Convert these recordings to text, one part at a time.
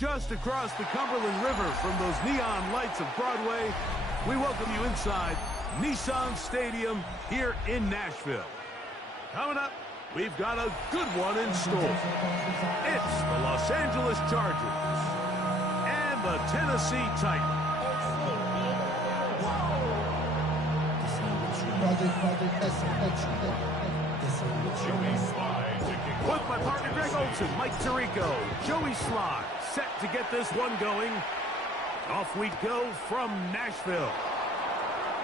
Just across the Cumberland River from those neon lights of Broadway, we welcome you inside Nissan Stadium here in Nashville. Coming up, we've got a good one in store. It's the Los Angeles Chargers and the Tennessee Titans. With my partner Greg Olson, Mike Tirico, Joey Sly, set to get this one going. Off we go from Nashville.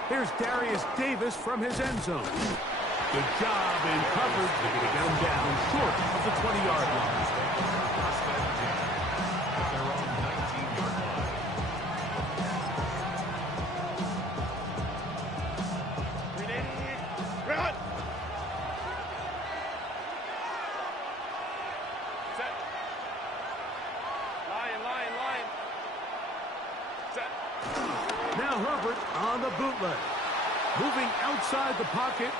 Here's Darius Davis from his end zone. Good job in coverage to get him down short of the 20-yard line. At their own 19-yard line. Run! Set. Lion. Set. Now Herbert on the bootleg. Moving outside the pocket.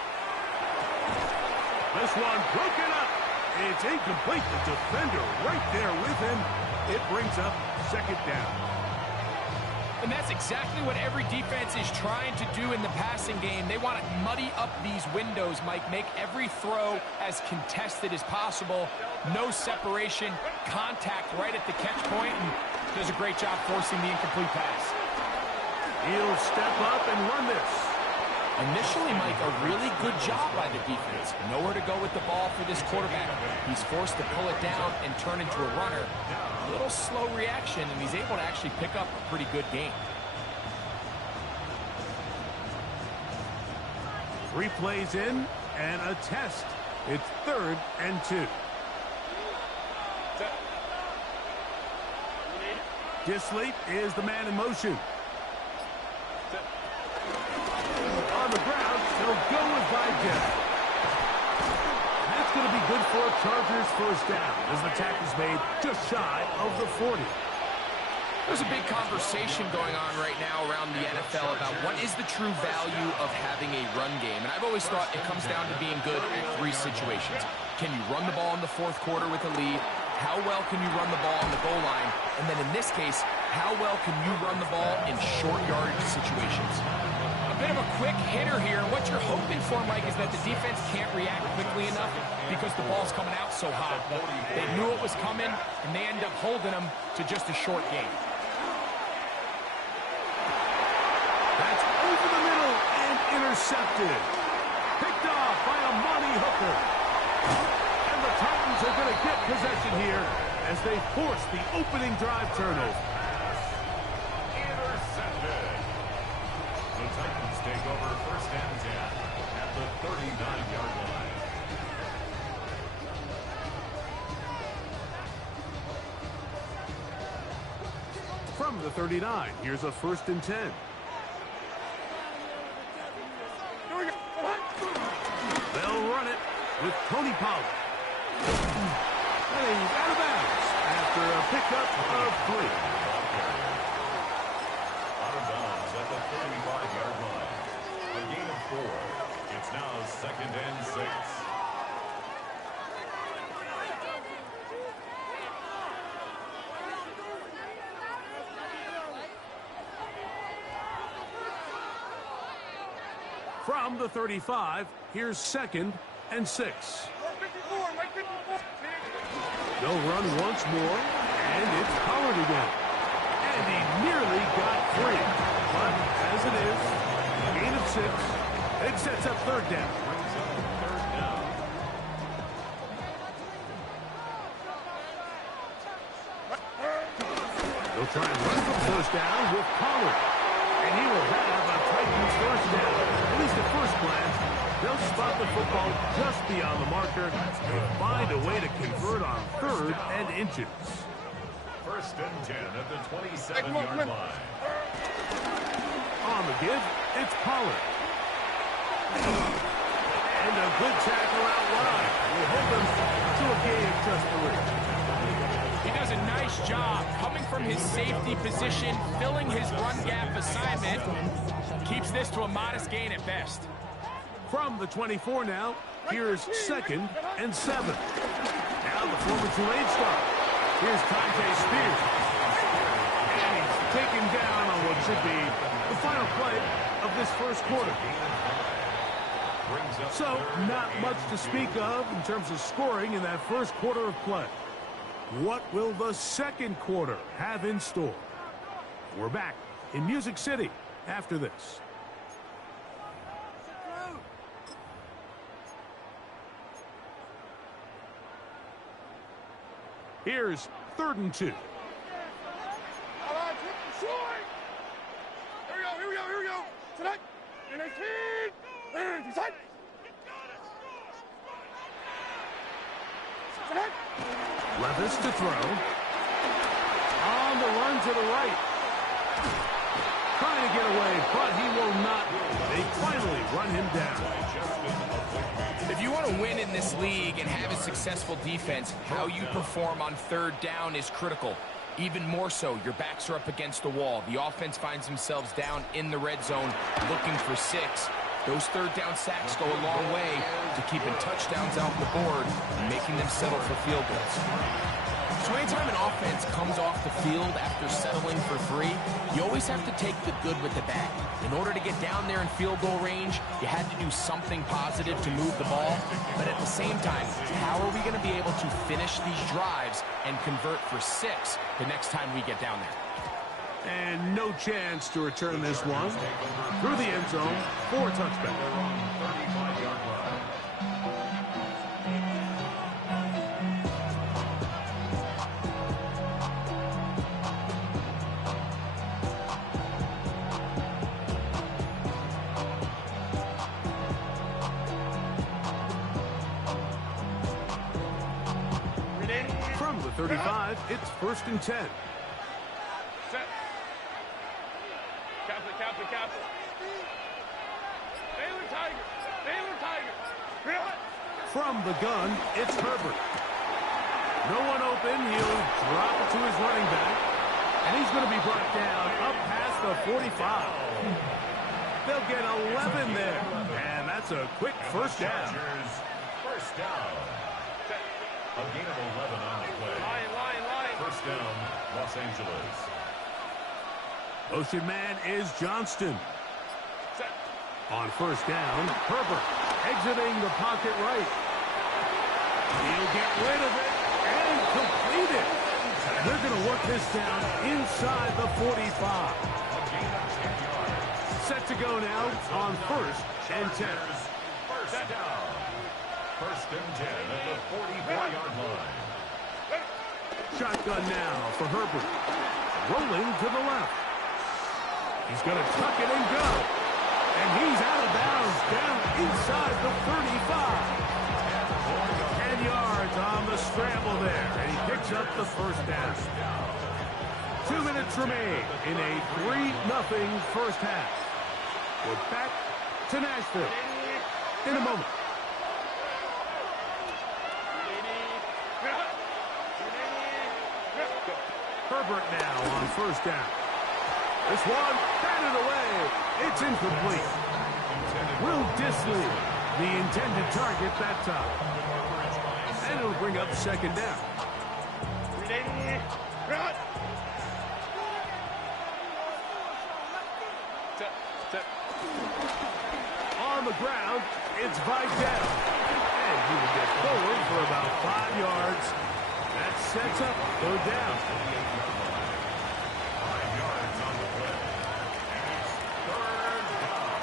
This one broken up. It's incomplete. The defender right there with him. It brings up second down. And that's exactly what every defense is trying to do in the passing game. They want to muddy up these windows, Mike. Make every throw as contested as possible. No separation. Contact right at the catch point. And does a great job forcing the incomplete pass. He'll step up and run this. Initially, Mike, a really good job by the defense. Nowhere to go with the ball for this quarterback. He's forced to pull it down and turn into a runner. A little slow reaction, and he's able to actually pick up a pretty good game. 3 plays in and a test. It's 3rd and 2. Disley is the man in motion. On the ground, he'll go with Vidal. That's going to be good for a Chargers first down as the tackle's made just shy of the 40. There's a big conversation going on right now around the NFL about what is the true value of having a run game. And I've always thought it comes down to being good at 3 situations. Can you run the ball in the 4th quarter with a lead? How well can you run the ball on the goal line? And then in this case, how well can you run the ball in short yardage situations? A bit of a quick hitter here. What you're hoping for, Mike, is that the defense can't react quickly enough because the ball's coming out so hot. But they knew it was coming, and they end up holding them to just a short game. That's over the middle and intercepted. Picked off by Amani Hooker. And the Titans are going to get possession here as they force the opening drive turnover. Intercepted. The Titans take over 1st and 10 at the 39-yard line. From the 39, here's a 1st and 10. They'll run it with Tony Pollard. And he's out of bounds after a pickup of 3. Out of bounds at the 35-yard line. A gain of 4. It's now 2nd and 6. From the 35, here's 2nd and 6. They'll run once more, and it's Pollard again. And he nearly got 3. But as it is, gain of 6, it sets up 3rd down. They'll try and run for 1st down with Pollard. And he will have a Titans 1st down. At least at first glance, they'll spot the football just beyond the marker and find a way to convert on 3rd and inches. 1st and 10 at the 27-yard line. On the give, it's Pollard. And a good tackle out wide will hold them to a gain of just 3. He does a nice job coming from his safety position, filling his run gap assignment. Keeps this to a modest gain at best. From the 24 now, here's 2nd and 7. Now the former Tulane star. Here's Tyjae Spears. taken down on what should be the final play of this first quarter. So, not much to speak of in terms of scoring in that first quarter of play. What will the second quarter have in store? We're back in Music City after this. Here's 3rd and 2. Here we go. Tonight, Levis to throw. On the run to the right. Trying to get away, but he will not. They finally run him down. If you want to win in this league and have a successful defense, how you perform on 3rd down is critical. Even more so, your backs are up against the wall. The offense finds themselves down in the red zone looking for 6. Those 3rd down sacks go a long way to keeping touchdowns out the board and making them settle for field goals. So anytime an offense comes off the field after settling for 3, you always have to take the good with the bad. In order to get down there in field goal range, you had to do something positive to move the ball. But at the same time, how are we going to be able to finish these drives and convert for 6 the next time we get down there? And no chance to return this one. Through the end zone for a touchback. From the 35, it's 1st and 10. Set. Captain. Baylor Tiger. From the gun, it's Herbert. No one open. He'll drop it to his running back. And he's going to be brought down up past the 45. They'll get 11 there. And that's a quick first down. First down. A gain of 11 on the play. Line. First down, Los Angeles. Motion man is Johnston. Set. On first down, Herbert exiting the pocket right. He'll get rid of it and complete it. They're going to work this down inside the 45. Set to go now on 1st and 10. First down. 1st and 10 at the 44-yard line. Shotgun now for Herbert. Rolling to the left. He's going to tuck it and go. And he's out of bounds down inside the 35. 10 yards on the scramble there. And he picks up the first down. 2 minutes remain in a 3-0 first half. We're back to Nashville in a moment. Herbert now on first down. This one, batted away. It's incomplete. Will Disley, the intended target that time. And it'll bring up 2nd down. On the ground, it's Vidal. And he will get forward for about 5 yards. That sets up 3rd down. 5 yards on the play. And it's 3rd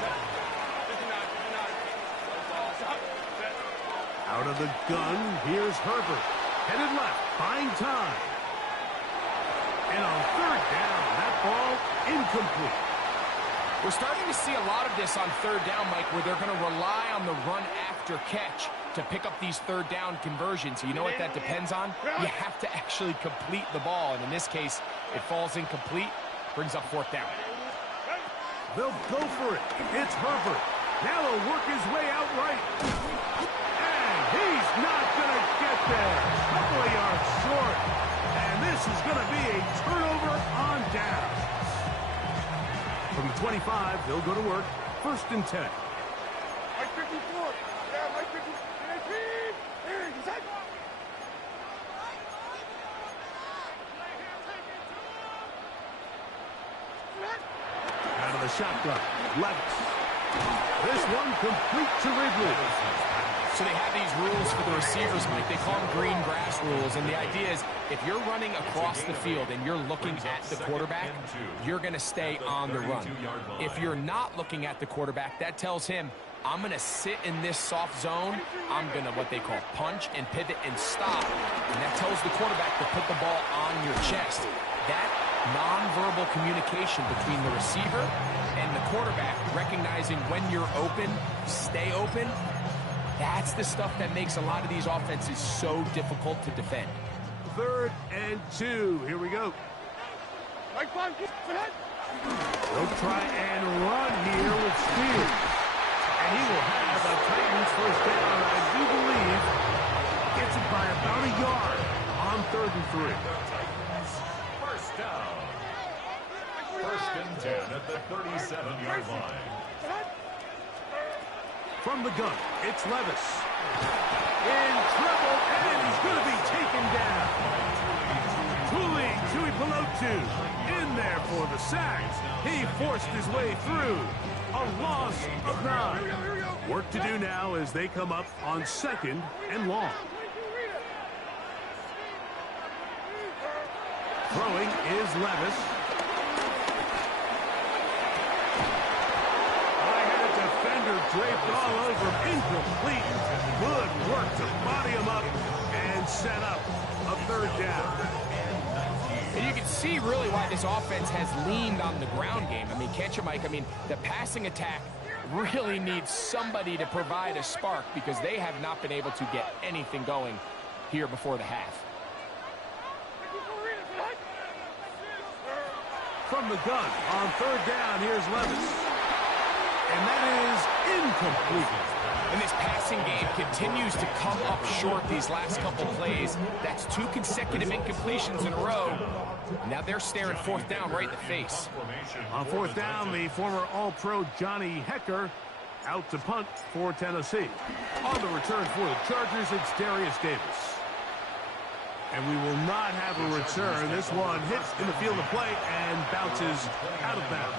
down. Out of the gun, here's Herbert. Headed left, buying time. And on 3rd down, that ball incomplete. We're starting to see a lot of this on 3rd down, Mike, where they're going to rely on the run after catch to pick up these 3rd down conversions. You know what that depends on? You have to actually complete the ball. And in this case, it falls incomplete, brings up 4th down. They'll go for it. It's Herbert. Now he'll work his way out right. And he's not going to get there. A couple of yards short. And this is going to be a turnover on down. From the 25, they'll go to work. 1st and 10. Mike 54. Yeah, Mike 54. the shotgun. Left. This one complete to Ridley. So they have these rules for the receivers, Mike. They call them green grass rules. And the idea is if you're running across the field and you're looking at the quarterback, you're going to stay on the run. If you're not looking at the quarterback, that tells him, I'm going to sit in this soft zone. I'm going to what they call punch and pivot and stop. And that tells the quarterback to put the ball on your chest. That nonverbal communication between the receiver and the quarterback, recognizing when you're open, stay open, that's the stuff that makes a lot of these offenses so difficult to defend. 3rd and 2. Here we go. They'll try and run here with speed. And he will have a Titans first down. I do believe gets it by about a yard on 3rd and 3. First down. 1st and 10 at the 37-yard line. From the gun, it's Levis. In trouble, and he's going to be taken down. Tuli Pelotu in there for the sack. He forced his way through. A loss of 9. Work to do now as they come up on 2nd and long. Throwing is Levis. Draped all over him, incomplete. Good work to body him up and set up a 3rd down. And you can see really why this offense has leaned on the ground game. I mean, can't you, Mike? I mean, the passing attack really needs somebody to provide a spark because they have not been able to get anything going here before the half. From the gun on 3rd down, here's Levis. And that is incomplete. And this passing game continues to come up short these last couple plays. That's 2 consecutive incompletions in a row. Now they're staring 4th down right in the face. On 4th down, the former All-Pro Johnny Hecker out to punt for Tennessee. On the return for the Chargers, it's Darius Davis. And we will not have a return. This one hits in the field of play and bounces out of bounds.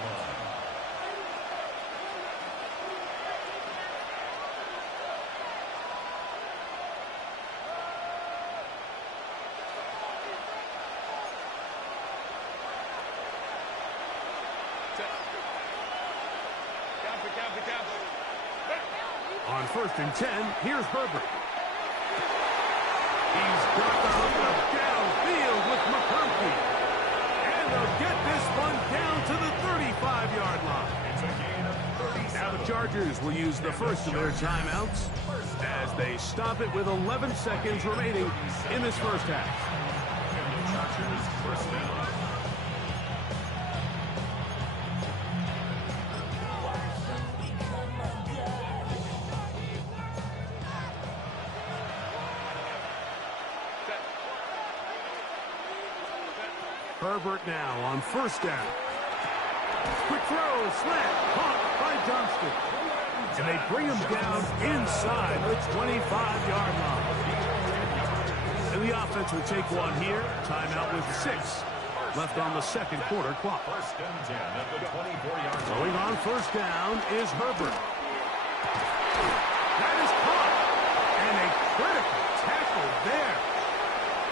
On 1st and 10, here's Herbert. He's got the hook up downfield with McConkey. And they'll get this one down to the 35-yard line. Now the Chargers will use the first of their timeouts as they stop it with 11 seconds remaining in this first half. Chargers first down. Herbert now on 1st down. Quick throw, slant, caught by Johnston. And they bring him down inside the 25-yard line. And the offense will take one here. Timeout with 6 left on the 2nd quarter clock. 1st and 10 at the 24-yard line. Going on 1st down is Herbert. That is caught. And a critical tackle there.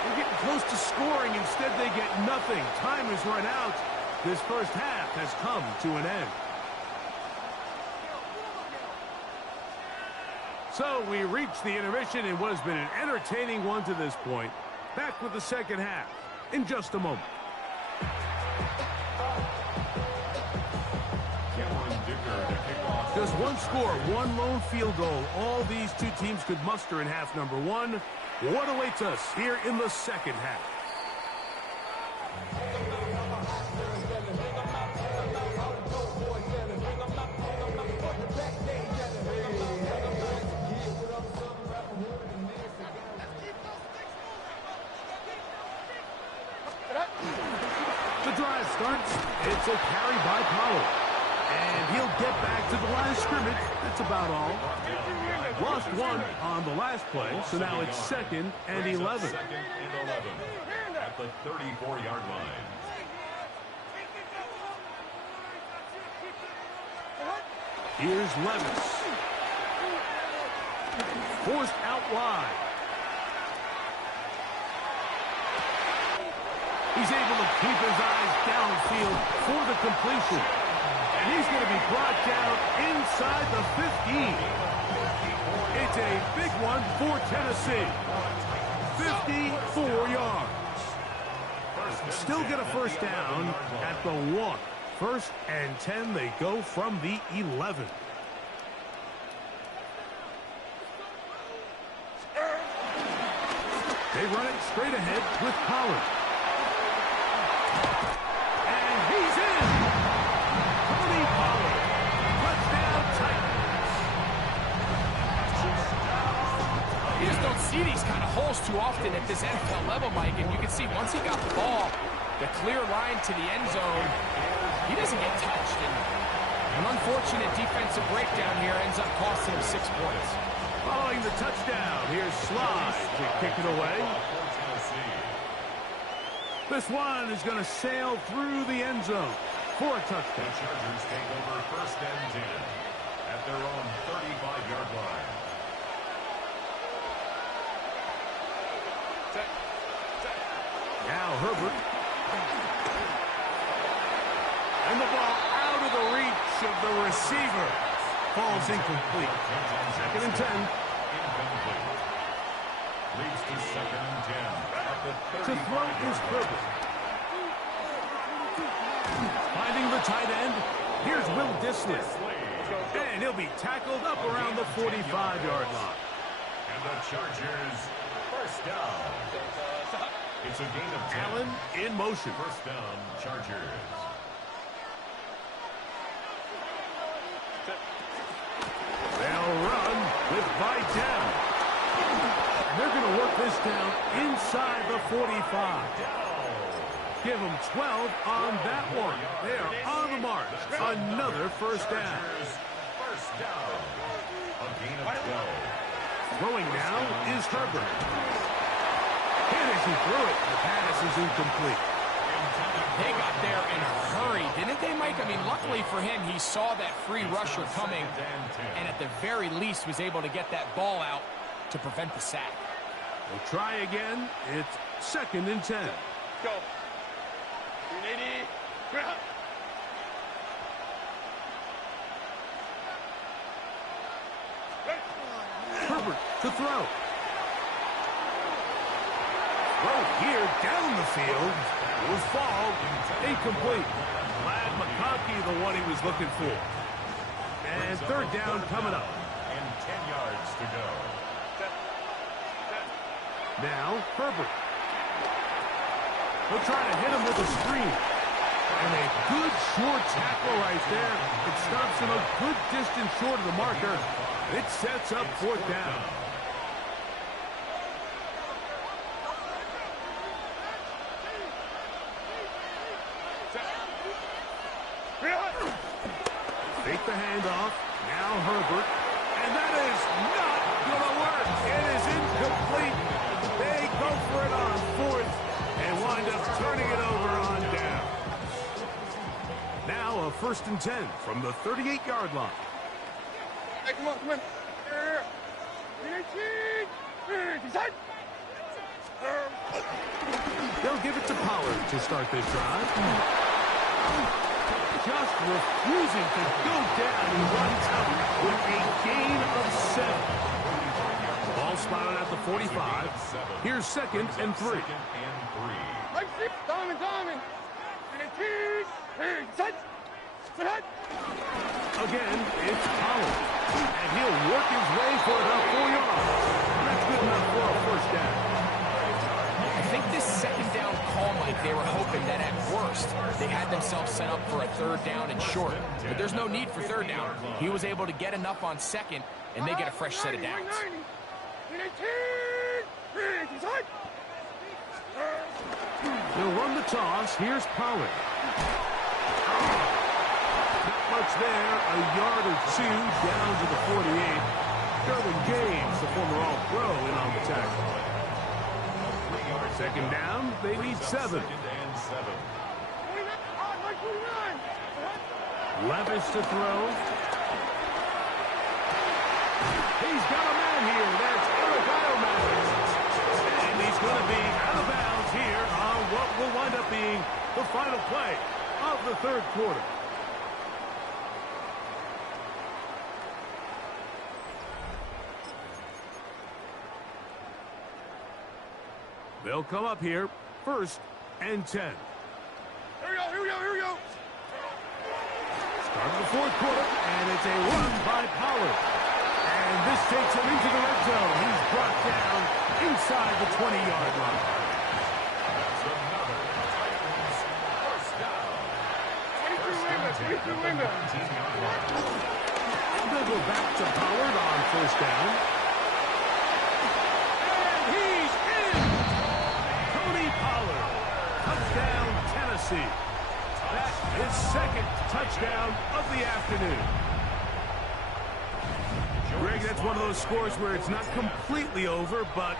They're getting close to scoring. Instead, they get nothing. Time has run out. This first half has come to an end. So we reach the intermission in what has been an entertaining one to this point. Back with the second half in just a moment. Just one score, one lone field goal. All these two teams could muster in half number 1. What awaits us here in the second half? The drive starts. It's a carry by Pollard. And he'll get back to the line of scrimmage. That's about all. Lost one on the last play, so now it's 2nd and 11. 2nd and 11 at the 34-yard line. Here's Levis. Forced out wide. He's able to keep his eyes downfield for the completion. And he's going to be brought down inside the 15. It's a big one for Tennessee. 54 yards. Still get a first down at the 1. 1st and 10, they go from the 11. They run it straight ahead with Pollard. And he's in! Tony Pollard. Touchdown Titans. You just don't see these kind of holes too often at this NFL level, Mike. And you can see once he got the ball, the clear line to the end zone, he doesn't get touched. And an unfortunate defensive breakdown here ends up costing him 6 points. Following the touchdown, here's Slide to kick it away. This one is going to sail through the end zone for a touchdown. The Chargers take over 1st and 10 at their own 35-yard line. Now Herbert. And the ball out of the reach of the receiver. Ball's incomplete. 2nd and 10. Incomplete. Leads to 2nd and 10 at the 30. To throw is Herbert. Finding the tight end. Here's Will Dissly. And he'll be tackled up around the 45-yard line. And the Chargers, 1st down. It's a gain of 10. Allen in motion. 1st down, Chargers. They'll run with Vidal. And they're going to work this down inside the 45. Give them 12 on that one. They are on the march. Another 1st down. 1st down. A gain of 12. Throwing now is Herbert. And as he threw it, the pass is incomplete. They got there in a hurry, didn't they, Mike? I mean, luckily for him, he saw that free rusher coming, and at the very least was able to get that ball out to prevent the sack. We'll try again. It's 2nd and 10. Go. 380. Herbert to throw. Throw here down the field. Will fall. Incomplete. Glad McConkey the one he was looking for. And 3rd down coming up. And 10 yards to go. Now Herbert. They'll try to hit him with a screen. And a good short tackle right there. It stops him a good distance short of the marker. It sets up 4th down. Fake the handoff. Now Herbert. And that is not going to work. It is incomplete. They go for it on 4th and wind up turning it over on down. Now a 1st and 10 from the 38-yard line. Hey, come on, come on. They'll give it to Pollard to start this drive. Just refusing to go down and runs out with a gain of 7. Ball spotted at the 45. Here's 2nd and 3. Again, it's Pollard. And he'll work his way for about 4 yards. That's good enough for a 1st down. I think this 2nd down call, Mike, they were hoping that at worst they had themselves set up for a 3rd down and short. But there's no need for 3rd down. He was able to get enough on 2nd, and they get a fresh set of downs. They'll run the toss. Here's Pollard. Not much there. A yard or 2 down to the 48. Derwin James, the former All-Pro, in on the tackle. 2nd down. They need 7. Levis to throw. He's got a man here. That's Madden. And he's going to be out of bounds here on what will wind up being the final play of the third quarter. They'll come up here, 1st and 10. Here we go, here we go, here we go. Start of the fourth quarter, and it's a run by Pollard. And this takes him into the red zone. He's brought down inside the 20-yard line. That's another Titans first down. 22 window. They'll go back to Pollard on 1st down. And he's in! Tony Pollard. Touchdown, Tennessee. That's his 2nd touchdown of the afternoon. Greg, that's one of those scores where it's not completely over, but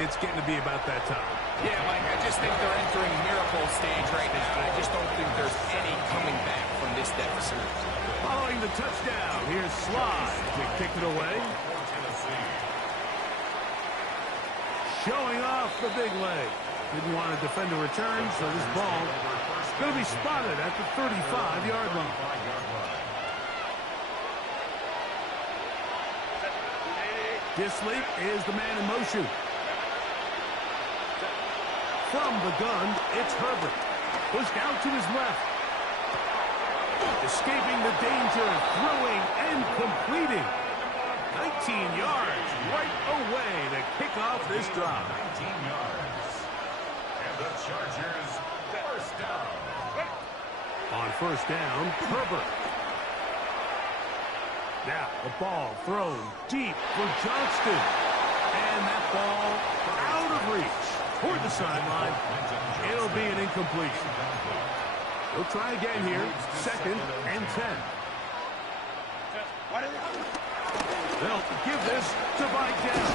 it's getting to be about that time. Yeah, Mike, I just think they're entering miracle stage right now. I just don't think there's any coming back from this deficit. Following the touchdown, here's Slide to kick it away. Showing off the big leg. Didn't want to defend a return, so this ball is going to be spotted at the 35-yard line. Disley is the man in motion. From the gun, it's Herbert. Pushed out to his left. Escaping the danger, throwing and completing. 19 yards right away to kick off this drive. 19 yards. And the Chargers first down. On 1st down, Herbert. Now, the ball thrown deep for Johnston. And that ball out of reach toward the sideline. It'll be an incompletion. We'll try again here. 2nd and 10. They'll give this to Vidal.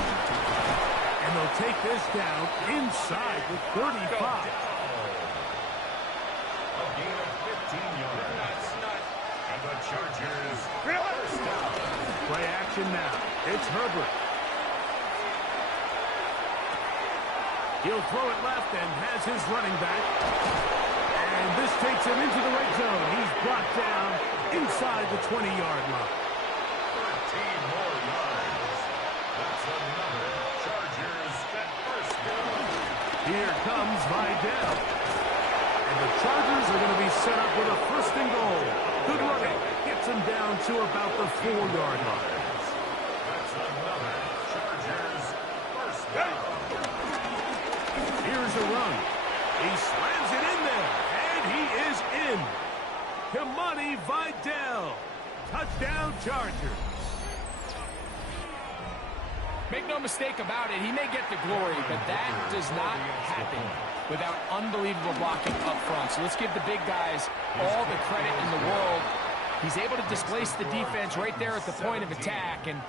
And they'll take this down inside the 35. A gain of 15 yards. And the Chargers first down. Play action now. It's Herbert. He'll throw it left and has his running back. And this takes him into the red zone. He's brought down inside the 20-yard line. 13 more yards. That's another Chargers first down. Here comes Vidal. And the Chargers are going to be set up with a 1st and goal. Good running. Gets him down to about the 4-yard line. That's another Chargers first down. Here's a run. He slams it in there. And he is in. Kimani Vidal. Touchdown, Chargers. Make no mistake about it, he may get the glory, but that does not happen without unbelievable blocking up front. So let's give the big guys all the credit in the world. He's able to displace the defense right there at the point of attack, and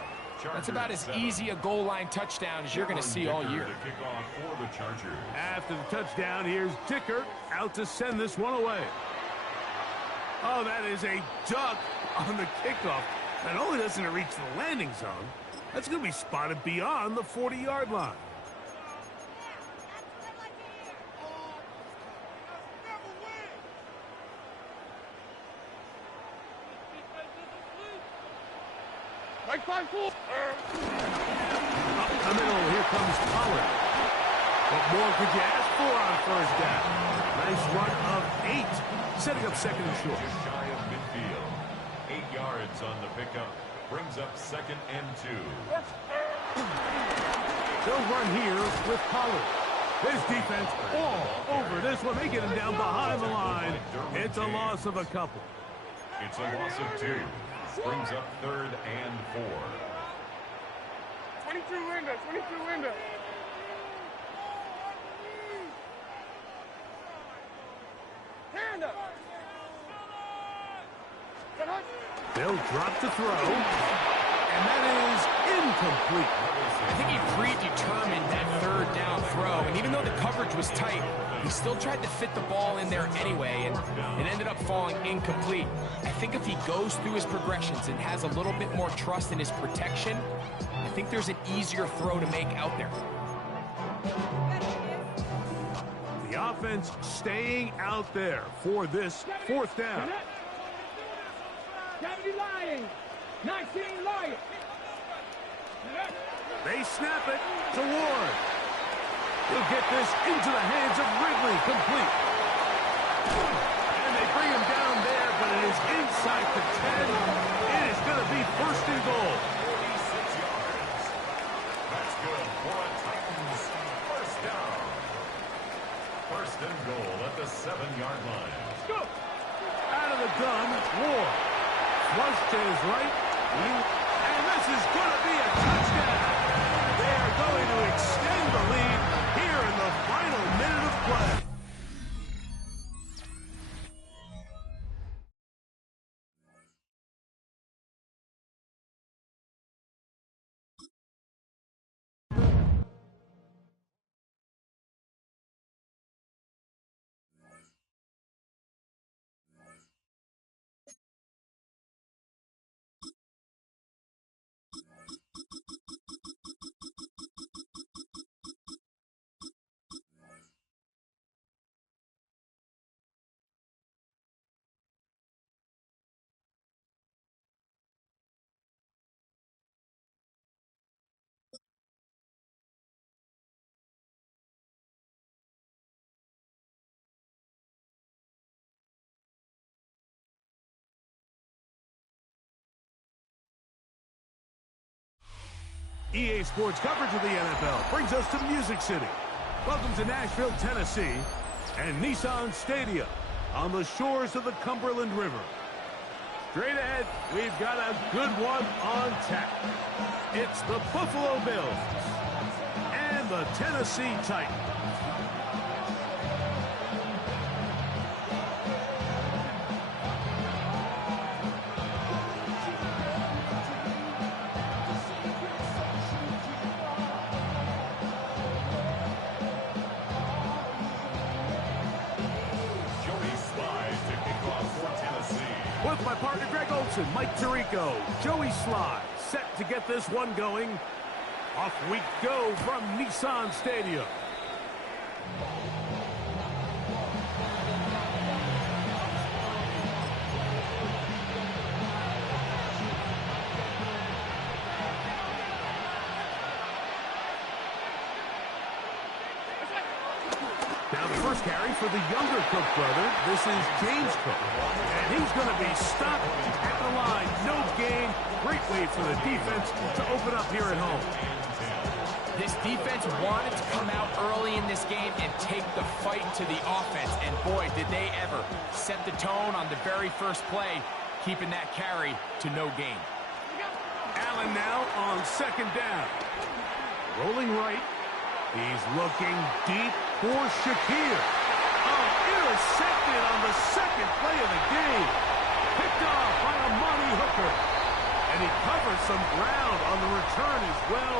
that's about as easy a goal line touchdown as you're going to see all year. After the touchdown, here's Dicker out to send this one away. Oh, that is a duck on the kickoff. Not only doesn't it reach the landing zone, that's going to be spotted beyond the 40-yard line. Right side full. Up the middle, here comes Pollard. What more could you ask for on 1st down? Nice run of 8, setting up 2nd and short. Just shy of midfield. 8 yards on the pickup. Brings up 2nd and 2. They'll run here with Pollard. This defense all over this one. They get him down behind the line. It's a loss of a couple. It's a loss of 2. Brings up 3rd and 4. 22 window, 22 window. Hand up. They'll drop to throw. And that is incomplete. I think he predetermined that third down throw, and even though the coverage was tight, he still tried to fit the ball in there anyway, and it ended up falling incomplete. I think if he goes through his progressions and has a little bit more trust in his protection, I think there's an easier throw to make out there. The offense staying out there for this fourth down. Deputy Lying. 19 Lying. They snap it to Ward. He'll get this into the hands of Ridley, complete. And they bring him down there, but it is inside the 10. It is going to be first and goal. 46 yards. That's good for a Titans first down. First and goal at the 7-yard line. Let's go. Out of the gun, Ward. Flush to his right. And this is going to be a touchdown. They are going to extend the lead here in the final minute of play. EA Sports coverage of the NFL brings us to Music City. Welcome to Nashville, Tennessee, and Nissan Stadium on the shores of the Cumberland River. Straight ahead, we've got a good one on tap. It's the Buffalo Bills and the Tennessee Titans. With my partner Greg Olson, Mike Tirico, Joey Sly, set to get this one going. Off we go from Nissan Stadium. Now the first carry for the younger Cook brother. This is James Cook. And he's going to be stopped at the line. No gain. Great way for the defense to open up here at home. This defense wanted to come out early in this game and take the fight to the offense. And boy, did they ever set the tone on the very first play, keeping that carry to no gain. Allen now on second down. Rolling right. He's looking deep for Shakir. Oh, intercepted on the second play of the game. Picked off by Amani Hooker. And he covers some ground on the return as well.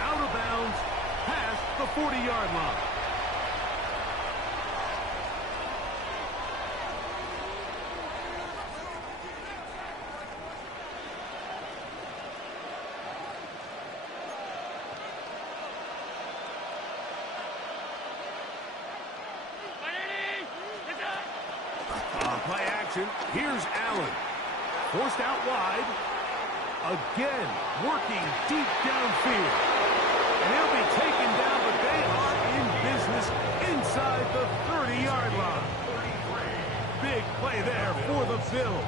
Out of bounds, past the 40-yard line. Play action. Here's Allen. Forced out wide. Again, working deep downfield. And he'll be taken down, but they are in business inside the 30-yard line. Big play there for the Bills.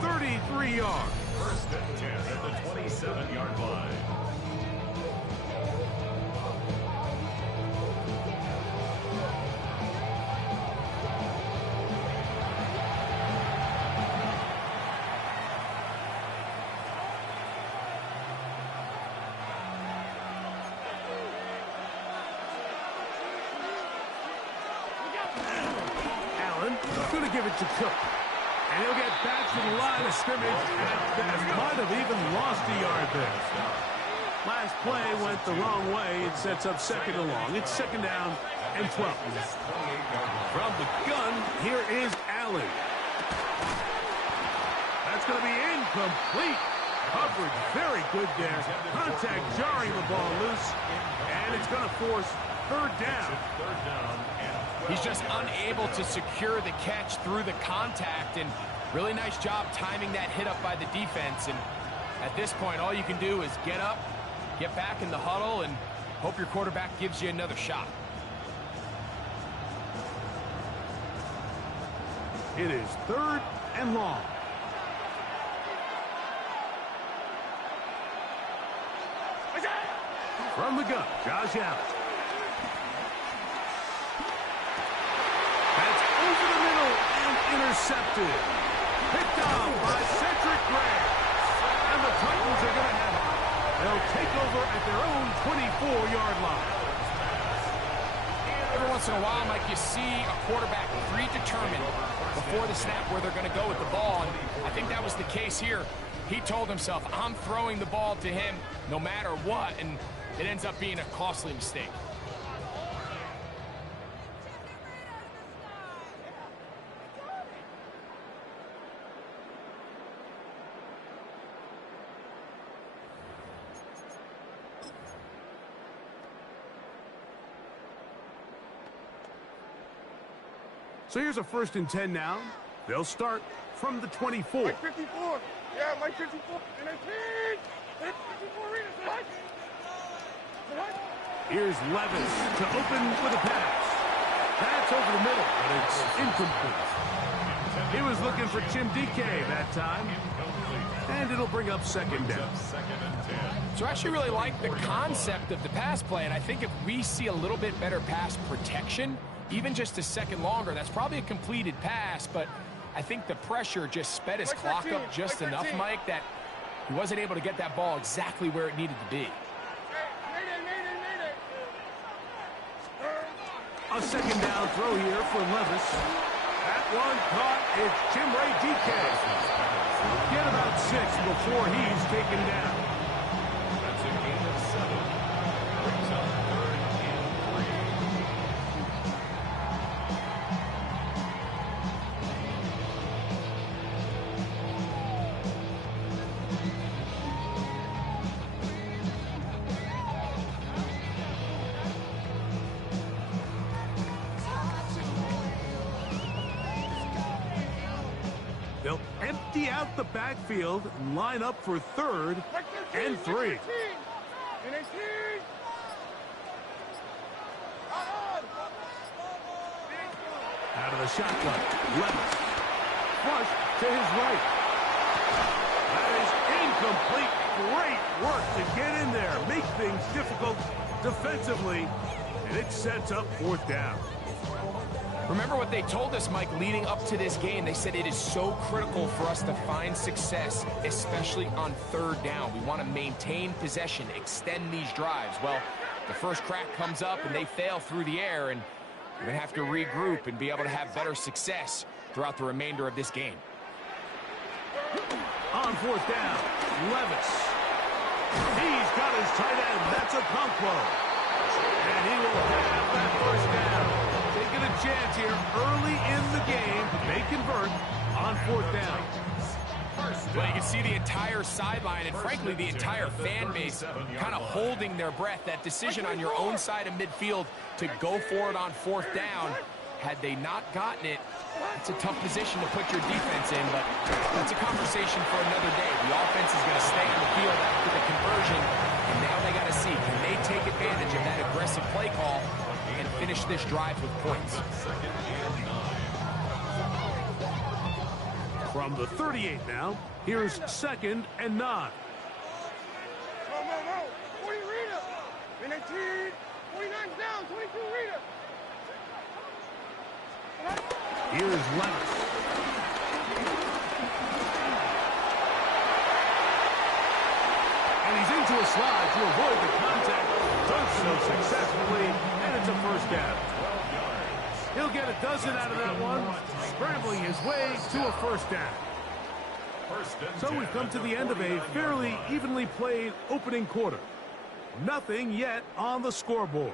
33 yards. First and 10 at the 27-yard line. Going to give it to Cook. And he'll get back to the line of scrimmage at best. Might have even lost a yard there. Last play went the wrong way. It sets up second and long. It's second down and 12. From the gun, here is Allen. That's going to be incomplete. Coverage very good there. Contact jarring the ball loose. And it's going to force third down. He's just unable to secure the catch through the contact, and really nice job timing that hit up by the defense. And at this point, all you can do is get up, get back in the huddle, and hope your quarterback gives you another shot. It is third and long. From the gun, Josh Allen. That's over the middle and intercepted. Picked off by Cedric Gray. And the Titans are going to have it. They'll take over at their own 24-yard line. Every once in a while, Mike, you see a quarterback predetermined before the snap where they're going to go with the ball. And I think that was the case here. He told himself, I'm throwing the ball to him no matter what. And it ends up being a costly mistake. So here's a 1st and 10 now. They'll start from the 24. Mike 54. Yeah, Mike 54. And it's 54 readers. Here's Levis to open with a pass. That's over the middle, but it's incomplete. He was looking for Tim DK that time. And it'll bring up second down. So I actually really like the concept of the pass play, and I think if we see a little bit better pass protection, even just a second longer, that's probably a completed pass, but I think the pressure just sped his clock up just enough, Mike, that he wasn't able to get that ball exactly where it needed to be. A second down throw here for Levis. That one caught. It's Chimray DK. Get about 6 before he's taken down. That's a gain of 7. Brings up 3rd and 3. They'll empty out the backfield and line up for 3rd and 3. Out of the shotgun, Levis. Flush to his right. That is incomplete. Great work to get in there, make things difficult defensively, and it sets up 4th down. Remember what they told us, Mike, leading up to this game. They said it is so critical for us to find success, especially on 3rd down. We want to maintain possession, extend these drives. Well, the first crack comes up and they fail through the air, and we're going to have to regroup and be able to have better success throughout the remainder of this game. On 4th down, Levis. He's got his tight end. That's a Okonkwo. And he will have that 1st down. Taking a chance here early in the game. They convert on 4th down. Well, you can see the entire sideline and, frankly, the entire fan base kind of holding their breath. That decision on your own side of midfield to go for it on 4th down, had they not gotten it, it's a tough position to put your defense in, but that's a conversation for another day. The offense is going to stay on the field after the conversion, and now they got to see, can they take advantage of that aggressive play call and finish this drive with points? From the 38 now, here's 2nd and 9. No. 40 reader. And 18. 49's down. 22 reader. Here's Levis. And he's into a slide to avoid the contact. Does so successfully, and it's a 1st down. He'll get a dozen out of that one. Scrambling his his way to a first down. So we've come to the end of a fairly evenly played opening quarter. Nothing yet on the scoreboard.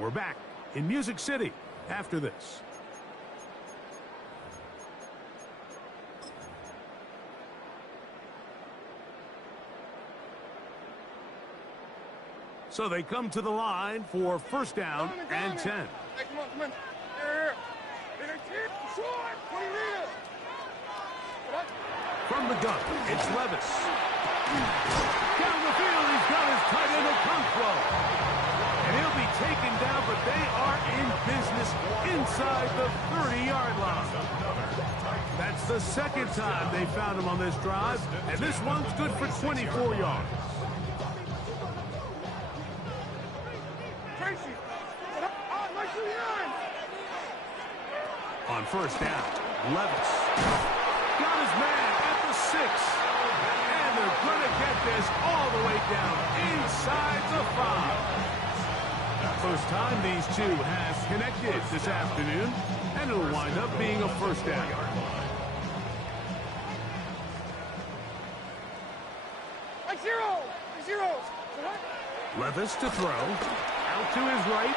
We're back in Music City after this. So they come to the line for first down and 10. Hey, come on, come on. Here. Short. From the gun, it's Levis. Down the field, he's got his tight end Okonkwo. And he'll be taken down, but they are in business inside the 30-yard line. That's the second time they found him on this drive, and this one's good for 24 yards. On first down, Levis got his man at the 6. And they're going to get this all the way down inside the 5. First time these two have connected this afternoon, and it'll wind up being a first down. Zero. Levis to throw. Out to his right.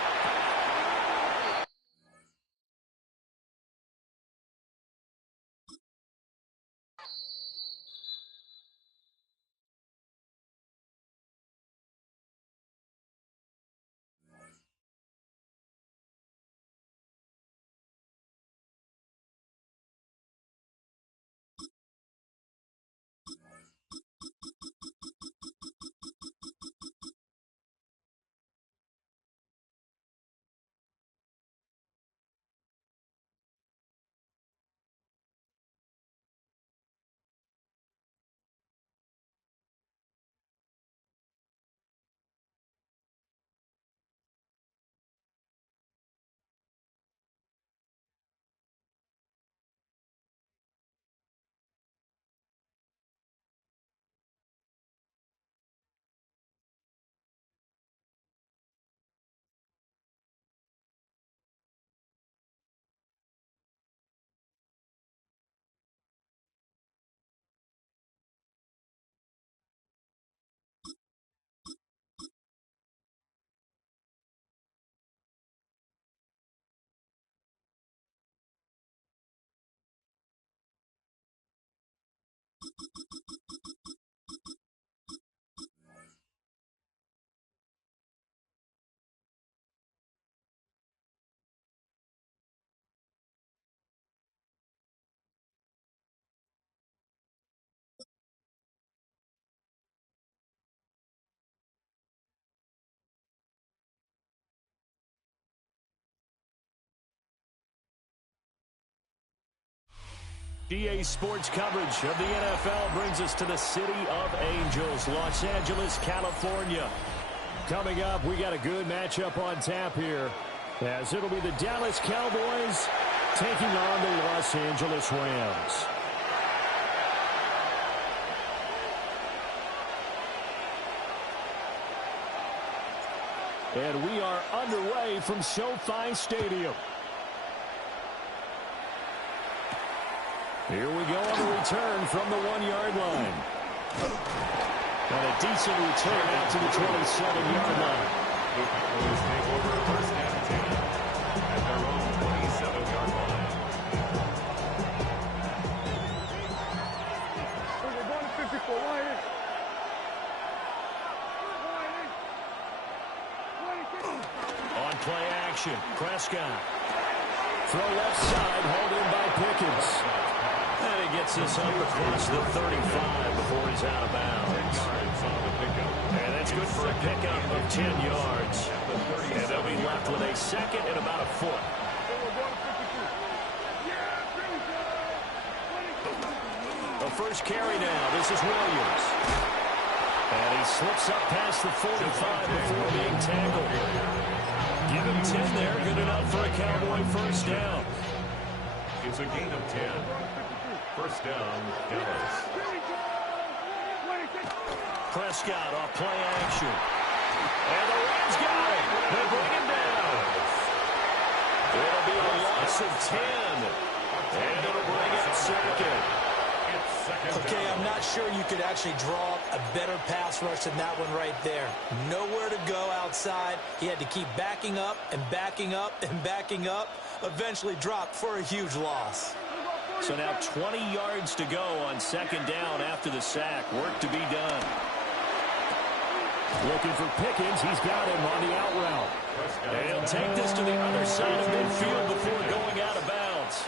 EA Sports coverage of the NFL brings us to the City of Angels, Los Angeles, California. Coming up, we got a good matchup on tap here, as it'll be the Dallas Cowboys taking on the Los Angeles Rams. And we are underway from SoFi Stadium. Here we go on the return from the 1-yard line. And a decent return out to the 27-yard line. Cowboys take over first and 10 at their own 27-yard line. We're going to 54. On play action, Prescott. Throw left side, hauled in by Pickens. And he gets this up across the 35 before he's out of bounds. And that's good for a pickup of 10 yards. And they'll be left with a second and about a foot. The first carry now. This is Williams. And he slips up past the 45 before being tackled. Give him 10 there. Good enough for a Cowboy first down. It's a gain of 10. First down, Dallas. Prescott off play action. And the Rams got it. They bring him down. It'll be a loss of 10. And it'll not sure you could actually draw up a better pass rush than that one right there. Nowhere to go outside. He had to keep backing up and backing up and backing up. Eventually dropped for a huge loss. So now 20 yards to go on second down after the sack. Work to be done. Looking for Pickens. He's got him on the out route. And he'll take this to the other side of midfield before going out of bounds.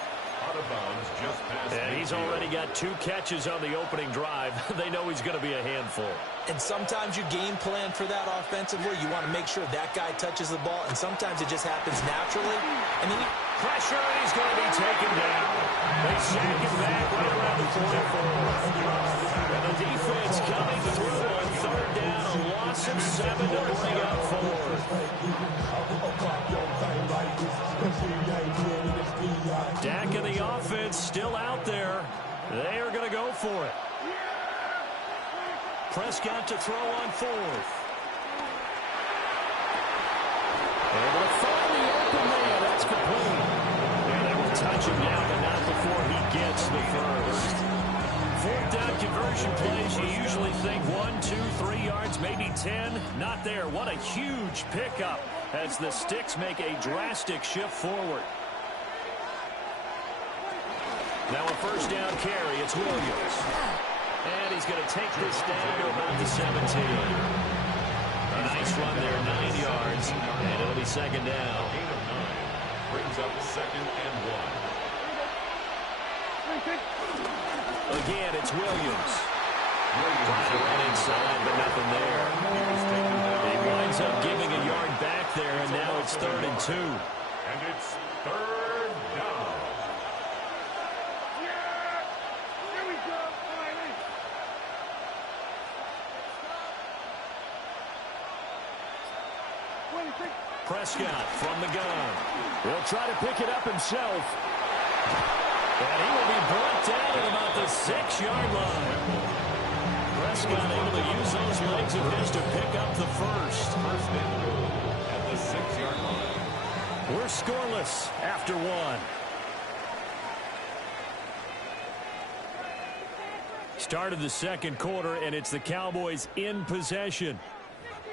And he's already got 2 catches on the opening drive. They know he's going to be a handful. And sometimes you game plan for that offensively. You want to make sure that guy touches the ball, and sometimes it just happens naturally. And then pressure, and he's going to be taken down. They sack him back right around the 44. And the defense coming through on third down. A loss of 7 to bring up 4. Dak and the offense still out there. They are going to go for it. Prescott to throw on 4th. Able to find the open man. That's complete. And they will touch him now, but not before he gets the first. 4th down conversion plays, you usually think 1, 2, 3 yards, maybe 10. Not there. What a huge pickup as the Sticks make a drastic shift forward. Now a first down carry. It's Williams. And he's going to take this down to about the 17. A nice run there, 9 yards. And it'll be second down. Brings up 2nd and 1. Again, it's Williams. Trying to run inside, but nothing there. He winds up giving a yard back there, and now it's 3rd and 2. And it's 3rd down. Prescott from the gun. He'll try to pick it up himself. And he will be brought down at about the 6-yard line. Prescott able to use those legs of his to pick up the first. First and goal at the 6-yard line. We're scoreless after 1. Start of the second quarter, and it's the Cowboys in possession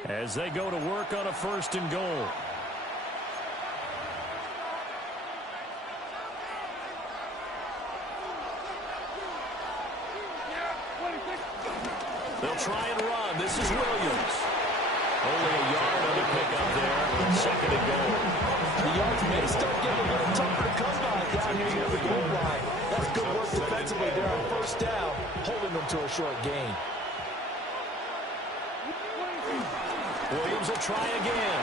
as they go to work on a 1st and goal. They'll try and run. This is Williams. Only a yard on the pickup there. 2nd and goal. the yards may start getting a little tougher to come by down here near the goal line. That's good work defensively there on first down, holding them to a short gain. Williams will try again.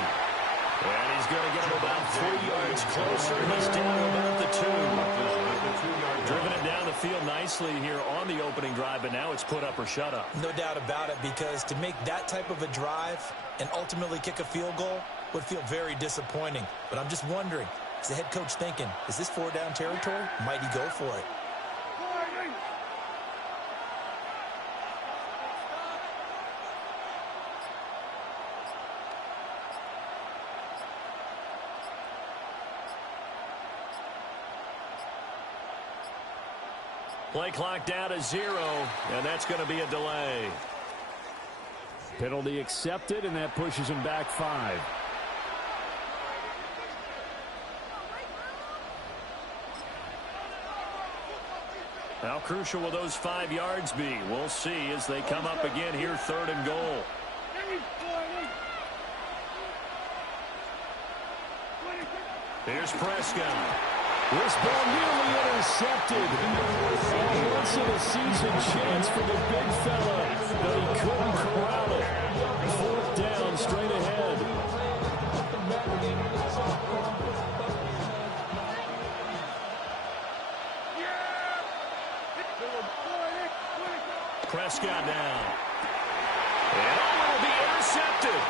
And he's going to get him about 3 yards closer. He's down about the 2. Driven it down the field nicely here on the opening drive, but now it's put up or shut up. No doubt about it, because to make that type of a drive and ultimately kick a field goal would feel very disappointing. But I'm just wondering, is the head coach thinking, is this 4-down territory? Might he go for it? Play clock down to 0, and that's going to be a delay. Penalty accepted, and that pushes him back 5. How crucial will those 5 yards be? We'll see as they come up again here, 3rd and goal. Here's Prescott. This ball nearly intercepted. A once-in-a-season chance for the big fella, but he couldn't corral it. 4th down, straight ahead. Prescott now. And will be intercepted.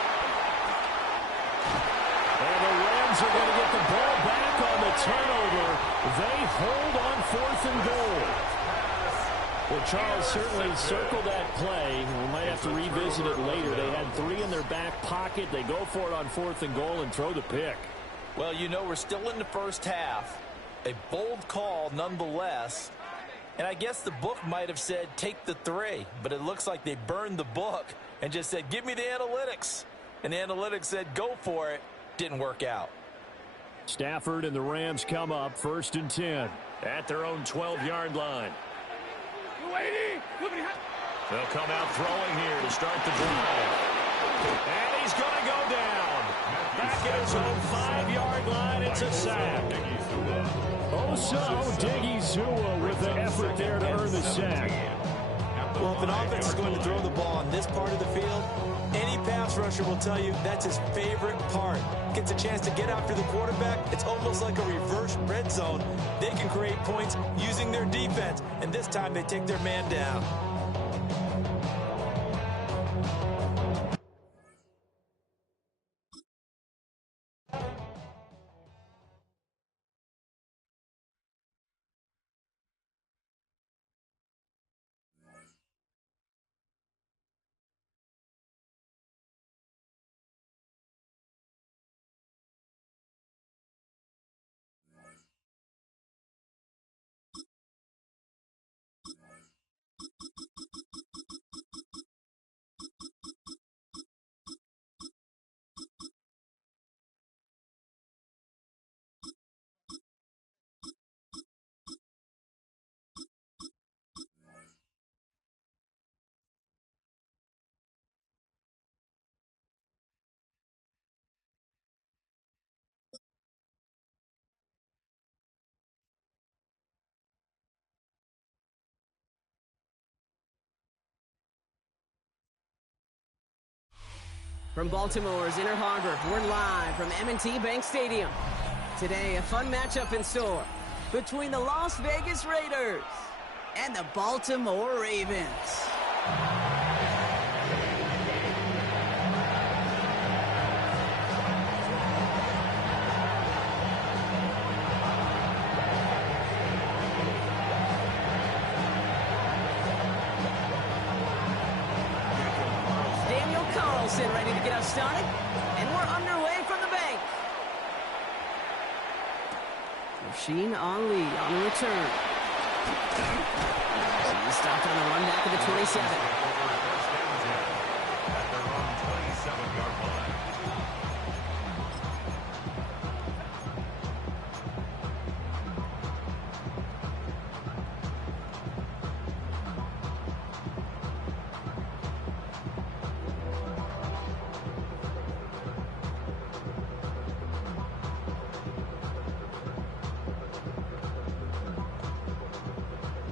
And the Rams are going to get the ball back on the turnover. They hold on 4th and goal. Well, Charles certainly circled that play. We might have to revisit it later. They had 3 in their back pocket. They go for it on 4th and goal and throw the pick. Well, you know, we're still in the first half. A bold call nonetheless. And I guess the book might have said, take the 3. But it looks like they burned the book and just said, give me the analytics. And the analytics said, go for it. Didn't work out. Stafford and the Rams come up 1st and 10 at their own 12-yard line. They'll come out throwing here to start the drive. And he's going to go down. Back at his own 5-yard line, it's a sack. Odighizuwa with the effort there to earn the sack. Well, if an offense is going to throw the ball on this part of the field, any pass rusher will tell you that's his favorite part. Gets a chance to get after the quarterback. It's almost like a reverse red zone. They can create points using their defense, and this time they take their man down. From Baltimore's Inner Harbor, we're live from M&T Bank Stadium. Today, a fun matchup in store between the Las Vegas Raiders and the Baltimore Ravens. Ready to get us started, and we're underway from the bank. Rasheen Ali on the return. He's stopped on the run back at the 27. At their own 27-yard line.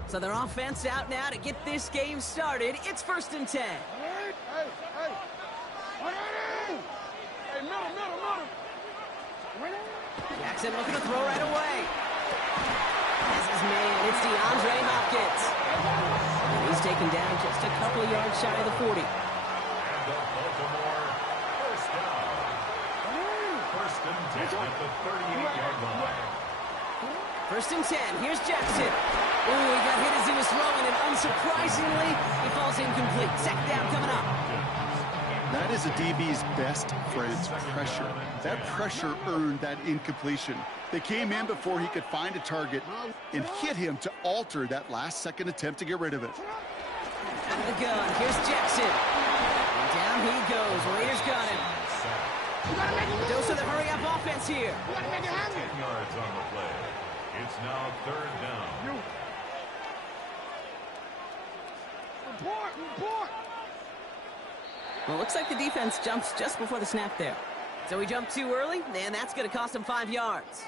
So their offense out now to get this game started. It's 1st and 10. Jackson looking to throw right away. This is man, it's DeAndre Hopkins. And he's taken down just a couple of yards shy of the 40. And the Baltimore first down. 1st and 10 at the 38-yard line. 1st and 10. Here's Jackson. Ooh, he got hit as he was throwing, and unsurprisingly, he falls incomplete. Second down coming up. That is a DB's best friend, pressure. That pressure earned that incompletion. They came in before he could find a target and hit him to alter that last-second attempt to get rid of it. Out of the gun. Here's Jackson. And down he goes. Raiders got him. Dose of the hurry-up offense here. 10 yards on the play. It's now 3rd down. Well, it looks like the defense jumps just before the snap there. So he jumped too early, and that's going to cost him 5 yards.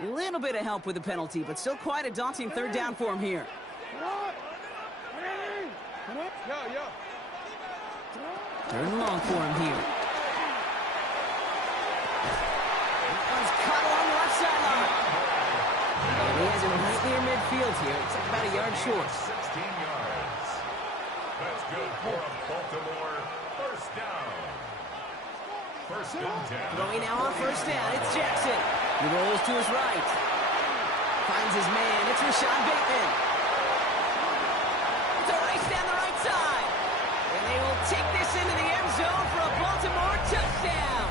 A little bit of help with the penalty, but still quite a daunting 3rd down for him here. Third and long for him here. He's caught along the left sideline. He has him right near midfield here. It's like about a yard short. 16 yards. That's good for a Baltimore first down. 1st and 10. Throwing now on 1st down. It's Jackson. He rolls to his right. Finds his man. It's Rashad Bateman. It's a race down the right side. take this into the end zone for a Baltimore touchdown.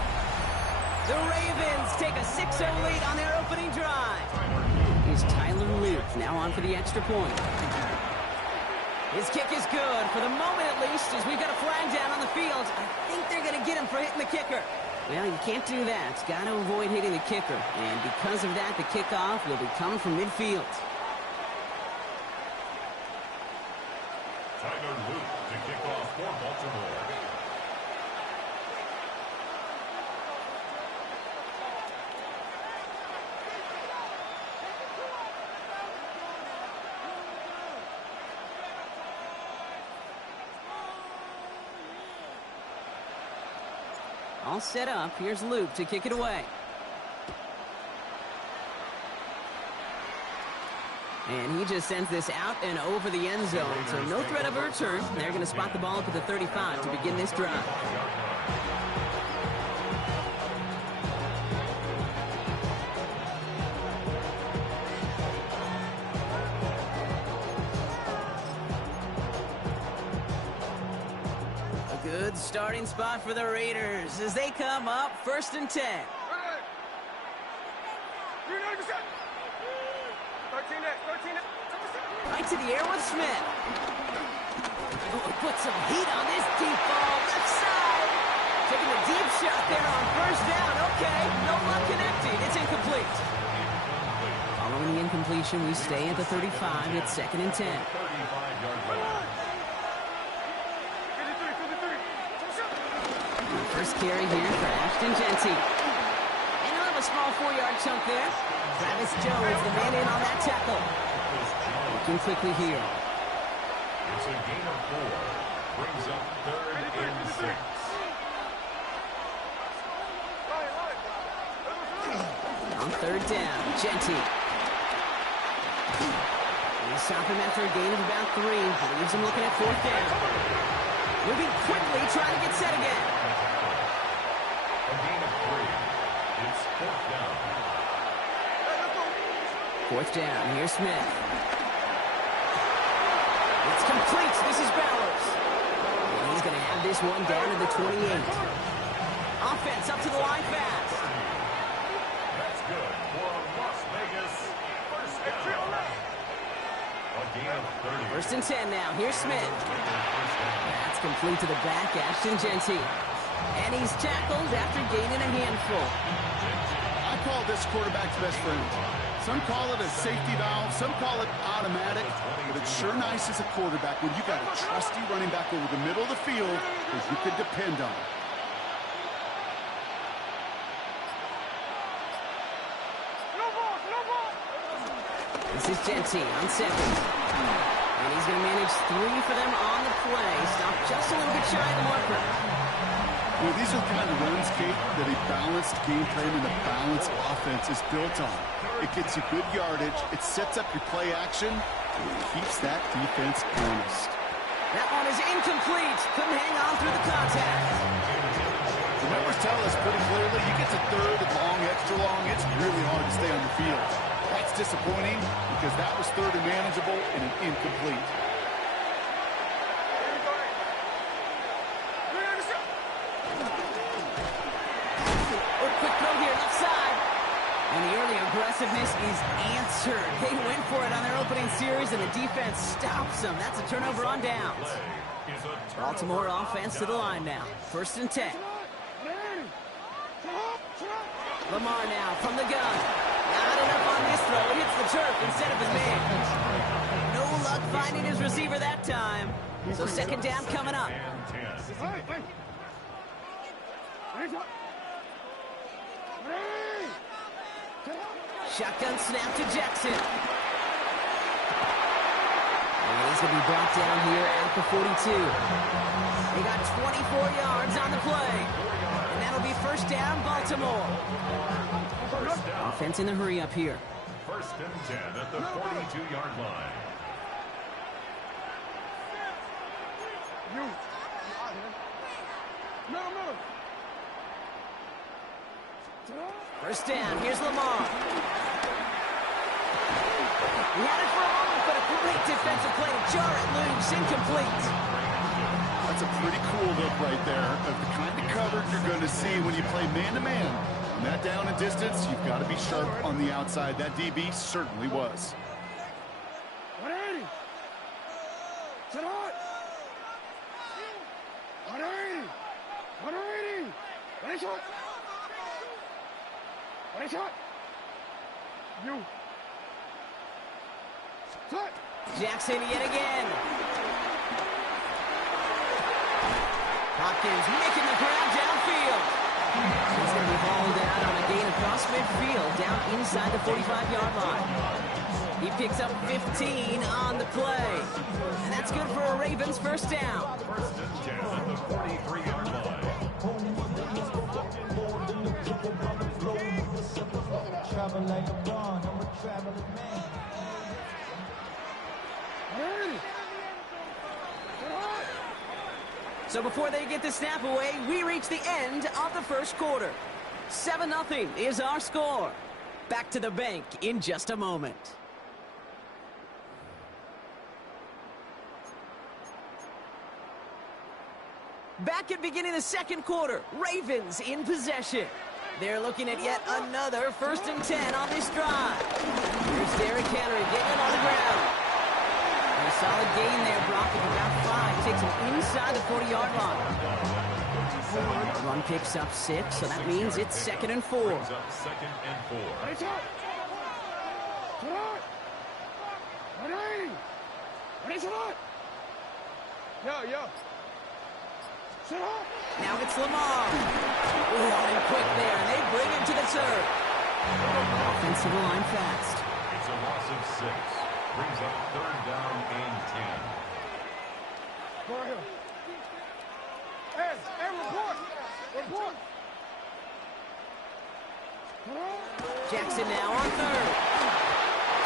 The Ravens take a 6-0 lead on their opening drive. Here's Tyler Luke, now on for the extra point. His kick is good, for the moment at least, as we've got a flag down on the field. I think they're going to get him for hitting the kicker. Well, you can't do that. Got to avoid hitting the kicker. And because of that, the kickoff will be coming from midfield. Tyler Luke to kick off for Baltimore. All set up. Here's Luke to kick it away. And he just sends this out and over the end zone. So no threat of a return. They're going to spot the ball up at the 35 to begin this drive. A good starting spot for the Raiders as they come up 1st and 10. 13 Right to the air with Smith. Put some heat on this deep ball. Left side. Taking a deep shot there on 1st down. Okay, no luck connecting. It's incomplete. Following the incompletion, we stay at the 35. It's 2nd and 10. First carry here for Ashton Genty. And he'll have a small 4-yard chunk there. Travis Jones, the man in on that tackle. Looking quickly here. It's a gain of 4. Brings up 3rd and 6. On 3rd down, Genty. They stop him after a gain of about 3. Leaves him looking at 4th down. Moving quickly, trying to get set again. A gain of 3. It's 4th down. 4th down, here's Smith. It's complete. This is Bowers. And he's going to have this one down to the 28. Offense up to the line fast. That's good for Las Vegas. 1st down. A gain of 30. 1st and 10 now. Here's Smith. That's complete to the back, Ashton Genty. And he's tackled after gaining a handful. I call this quarterback's best friend. Some call it a safety valve, some call it automatic, but it's sure nice as a quarterback when you got a trusty running back over the middle of the field that you can depend on. This is Genty on 2nd. And he's going to manage 3 for them on the play. Stop just a little bit shy of the marker. Well, these are the kind of runs, Kate, that a balanced game plan and a balanced offense is built on. It gets you good yardage, it sets up your play action, and it keeps that defense honest. That one is incomplete. Couldn't hang on through the contact. The numbers tell us pretty clearly, you get to 3rd and long, extra long, it's really hard to stay on the field. That's disappointing because that was 3rd and manageable and an incomplete. And the early aggressiveness is answered. They went for it on their opening series, and the defense stops them. That's a turnover on downs. Baltimore offense to the line now. 1st and 10. Lamar now from the gun. Not enough on this throw. It hits the turf instead of his man. No luck finding his receiver that time. So 2nd down coming up. Shotgun snap to Jackson. And he's going to be brought down here at the 42. They got 24 yards on the play. And that'll be 1st down, Baltimore. Offense in the hurry up here. 1st and 10 at the 42-yard line. First down, here's Lamar. He had it for a moment, but a great defensive play to jar it loose, incomplete. I That's a pretty cool look right there of the kind of coverage you're going to see when you play man-to-man. On that down and distance, you've got to be sharp on the outside. That DB certainly was. 180. Sit hot. 180. 180. Ready shot. Ready shot. You. Shot. Jackson yet again. Hopkins making the grab downfield. He's going to be hauled out on a gain across midfield, down inside the 45-yard line. He picks up 15 on the play. And that's good for a Ravens first down. First and 10 at the 43-yard line. Travel like a bond. I'm a traveling man. So before they get the snap away, we reach the end of the first quarter. 7-0 is our score. Back to the bank in just a moment. Back at beginning of the second quarter, Ravens in possession. They're looking at yet another 1st and 10 on this drive. Here's Derrick Henry getting it on the ground. A solid gain there, Brock, of about 5. Takes him inside the 40-yard line. Run picks up 6, so that means it's 2nd and 4. Brings up 2nd and 4. Ready shot. Shot. 180. Ready shot. Yo. Shot. Now it's Lamar. And quick there, and they bring him to the turf. Offensive line fast. It's a loss of 6. Brings up 3rd down and 10. Go ahead. Hey, report. Jackson now on 3rd.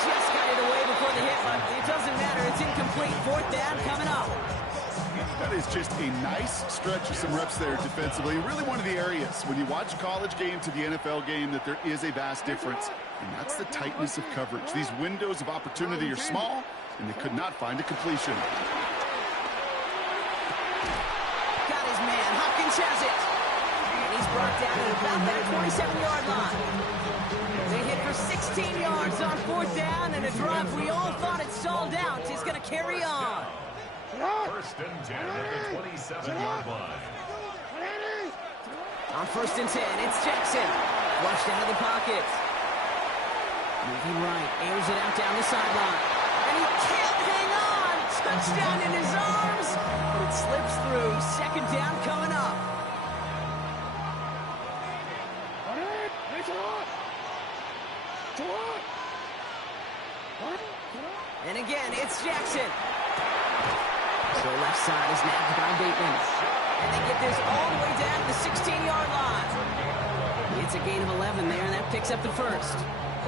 Just got it away before the hit, but it doesn't matter. It's incomplete. 4th down coming up. That is just a nice stretch of some reps there defensively. Really one of the areas when you watch a college game to the NFL game that there is a vast difference. And that's the tightness of coverage. These windows of opportunity are small, and they could not find a completion. Got his man. Hopkins has it. And he's brought down at about that 27-yard line. They hit for 16 yards on 4th down, and a drive we all thought it stalled out is going to carry on. 1st and 10 at the 27-yard line. On 1st and 10, it's Jackson. Flushed out of the pocket. Moving right, airs it out down the sideline. And he can't hang on. Touchdown in his arms. But it slips through. 2nd down coming up. And again, it's Jackson. So left side is nabbed by Bateman. And they get this all the way down to the 16-yard line. It's a gain of 11 there, and that picks up the 1st.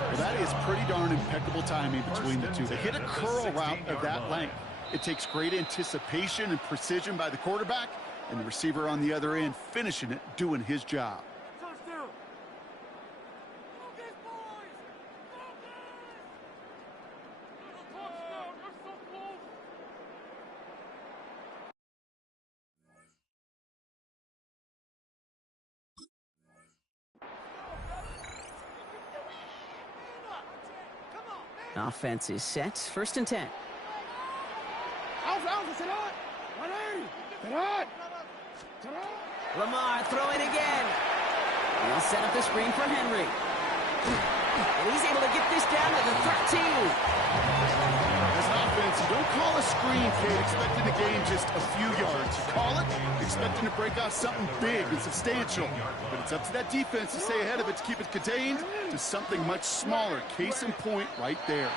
Well, that is pretty darn impeccable timing between the two. They hit a curl route of that length. It takes great anticipation and precision by the quarterback, and the receiver on the other end finishing it, doing his job. Offense is set. 1st and 10. Lamar throwing again. He'll set up the screen for Henry. And he's able to get this down to the 13. As an offense, you don't call a screen, Kate, expecting to gain just a few yards. You call it expecting to break out something big and substantial. But it's up to that defense to stay ahead of it, to keep it contained to something much smaller. Case in point right there.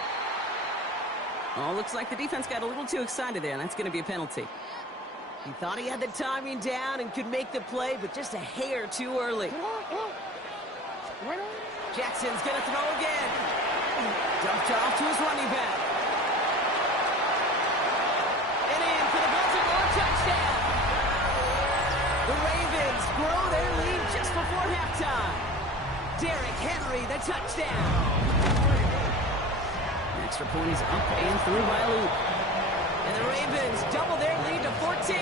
Oh, looks like the defense got a little too excited there, and that's going to be a penalty. He thought he had the timing down and could make the play, but just a hair too early. Jackson's going to throw again. Dumped off to his running back. And in for the Baltimore touchdown. The Ravens grow their lead just before halftime. Derrick Henry, the touchdown. Extra point is up and through by Luke. And the Ravens double their lead to 14.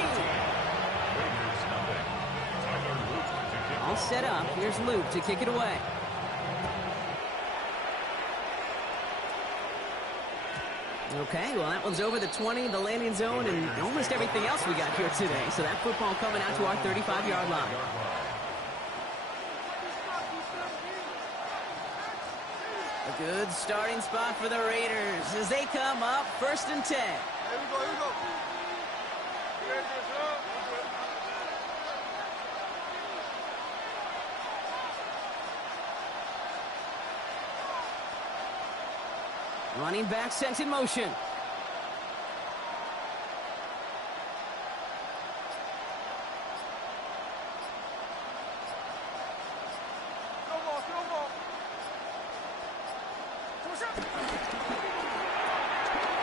set up. Here's Luke to kick it away. Okay, well, that one's over the 20, the landing zone, and almost everything else we got here today. So that football coming out to our 35-yard line. A good starting spot for the Raiders as they come up 1st and 10. Here we go, here we go. Running back sent in motion.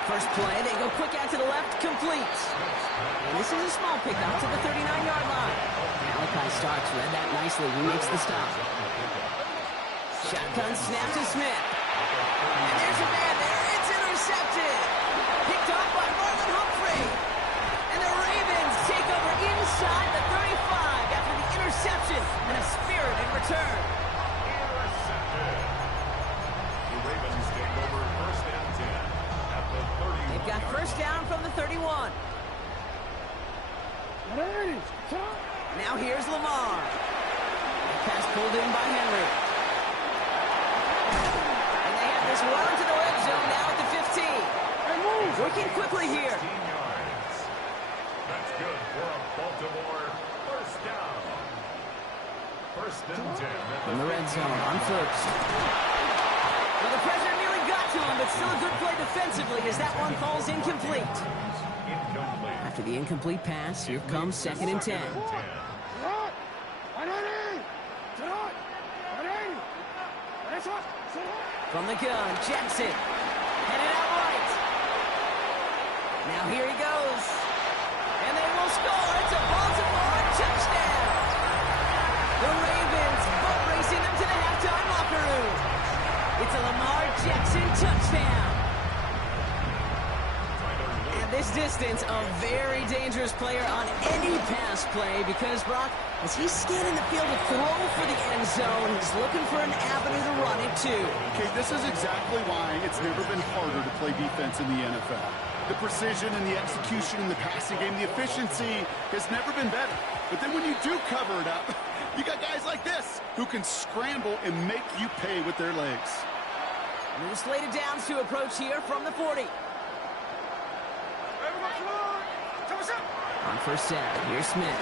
First play, they go quick out to the left, complete. And this is a small pickup to the 39-yard line. Malachi Starks read that nicely. He makes the stop. Shotgun snap to Smith. And there's a man there. It's intercepted. Picked off by Marlon Humphrey. And the Ravens take over inside the 35 after the interception and a spirited return. Intercepted. The Ravens take over 1st and 10 at the 30. They've got first down from the 31. Now here's Lamar. Pass pulled in by Henry. And they have this well into the red zone now at the 15. Working quickly here. 15 yards. That's good for a Baltimore first down. 1st and 10 From the red zone on first. Well, the pressure nearly got to him, but still a good play defensively as that one falls incomplete. Incomplete. After the incomplete pass, here comes 2nd and 10. From the gun, Jackson. Headed out right. Now here he goes. And they will score. It's a Baltimore touchdown. The Ravens boat racing them to the halftime locker room. It's a Lamar Jackson touchdown. At this distance, a very dangerous player on any pass play because, Brock, as he's scanning the field to throw for the end zone, he's looking for an avenue to run it to. Okay, this is exactly why it's never been harder to play defense in the NFL. The precision and the execution in the passing game, the efficiency has never been better. But then when you do cover it up, you got guys like this who can scramble and make you pay with their legs. New slated downs to approach here from the 40. On first down, here's Smith.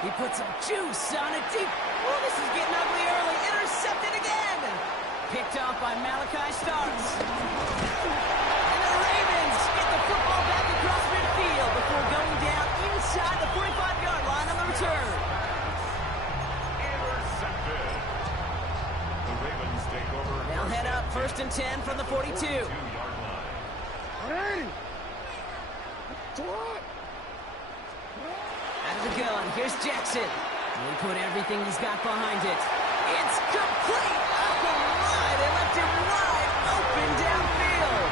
He puts some juice on it deep. Oh, this is getting ugly early. Intercepted again. Picked off by Malachi Starks. And the Ravens get the football back across midfield before going down inside the 45-yard line on the return. Intercepted. The Ravens take over. They'll head up 1st and 10 from the 42. 42-yard line. Out of the gun, here's Jackson. He put everything he's got behind it. It's complete! Oh, they left him wide open downfield.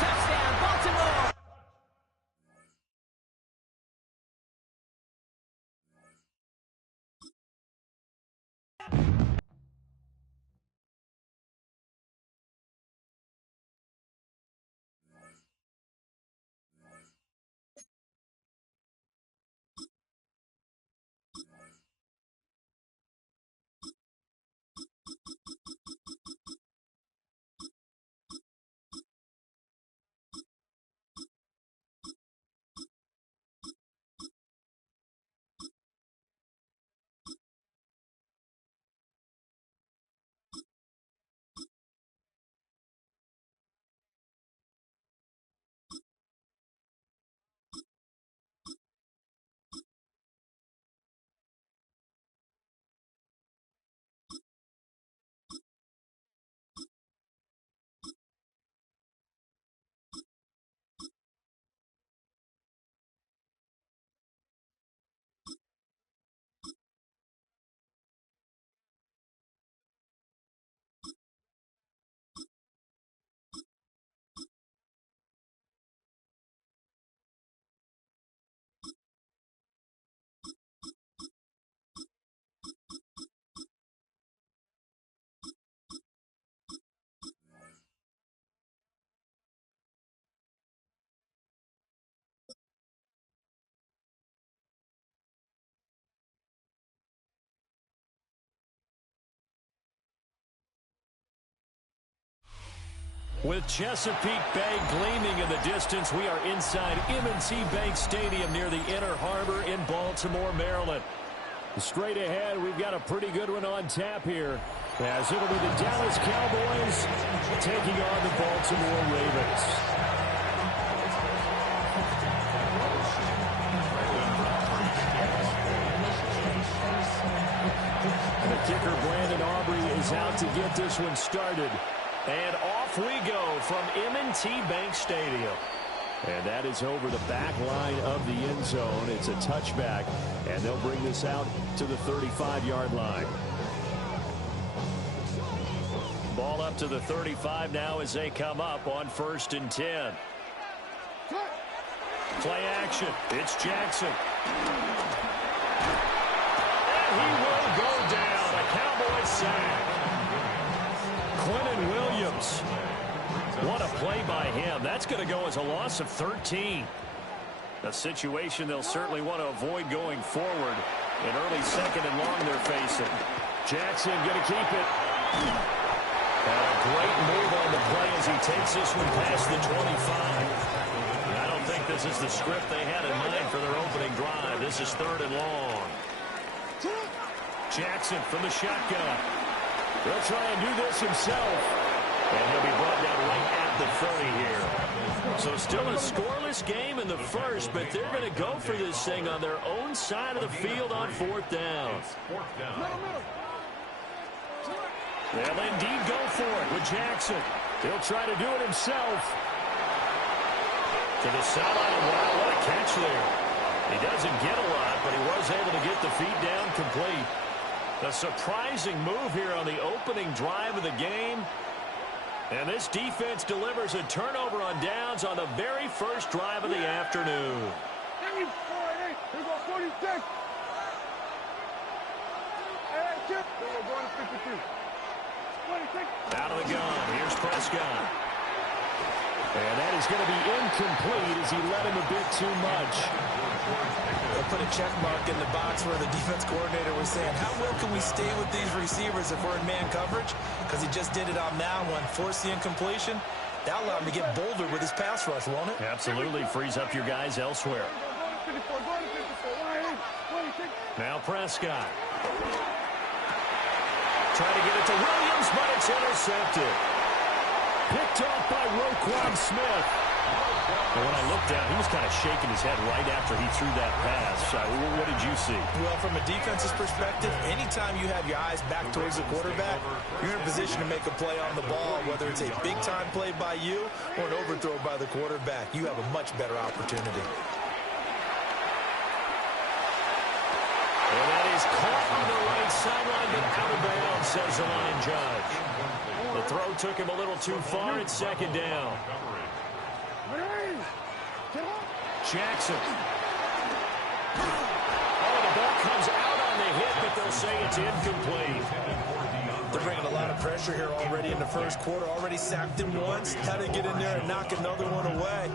Touchdown, Baltimore! With Chesapeake Bay gleaming in the distance, we are inside M&T Bank Stadium near the Inner Harbor in Baltimore, Maryland. Straight ahead, we've got a pretty good one on tap here, as it'll be the Dallas Cowboys taking on the Baltimore Ravens. And the kicker, Brandon Aubrey, is out to get this one started. And off we go from M&T Bank Stadium. And that is over the back line of the end zone. It's a touchback, and they'll bring this out to the 35-yard line. Ball up to the 35 now as they come up on 1st and 10. Play action. It's Jackson. And he will go down. A Cowboys sack. Quentin Williams. What a play by him. That's going to go as a loss of 13. A situation they'll certainly want to avoid going forward. An early 2nd and long they're facing. Jackson going to keep it. And a great move on the play as he takes this one past the 25. I don't think this is the script they had in mind for their opening drive. This is 3rd and long. Jackson from the shotgun. He'll try and do this himself. And he'll be brought down right at the 30 here. So still a scoreless game in the first, but they're going to go for this thing on their own side of the field on 4th down. They'll indeed go for it with Jackson. He'll try to do it himself. To the sideline. Wow, what a catch there. He doesn't get a lot, but he was able to get the feet down complete. A surprising move here on the opening drive of the game. And this defense delivers a turnover on downs on the very first drive of the afternoon. Out of the gun. Here's Prescott. And that is going to be incomplete as he led him a bit too much. They'll put a check mark in the box where the defense coordinator was saying, how well can we stay with these receivers if we're in man coverage? Because he just did it on that one. Force the incompletion. That'll allow him to get bolder with his pass rush, won't it? Absolutely. Frees up your guys elsewhere. Now Prescott. Trying to get it to Williams, but it's intercepted. Picked off by Roquan Smith. And when I looked down, he was kind of shaking his head right after he threw that pass. What did you see? Well, from a defense's perspective, anytime you have your eyes back towards the quarterback, you're in a position to make a play on the ball, whether it's a big-time play by you or an overthrow by the quarterback. You have a much better opportunity. And that is caught on the right sideline, but out of bounds, says the line judge. The throw took him a little too far. It's 2nd down. Jackson. Oh, the ball comes out on the hit, but they'll say it's incomplete. They're bringing a lot of pressure here already in the first quarter. Already sacked him once. Had to get in there and knock another one away.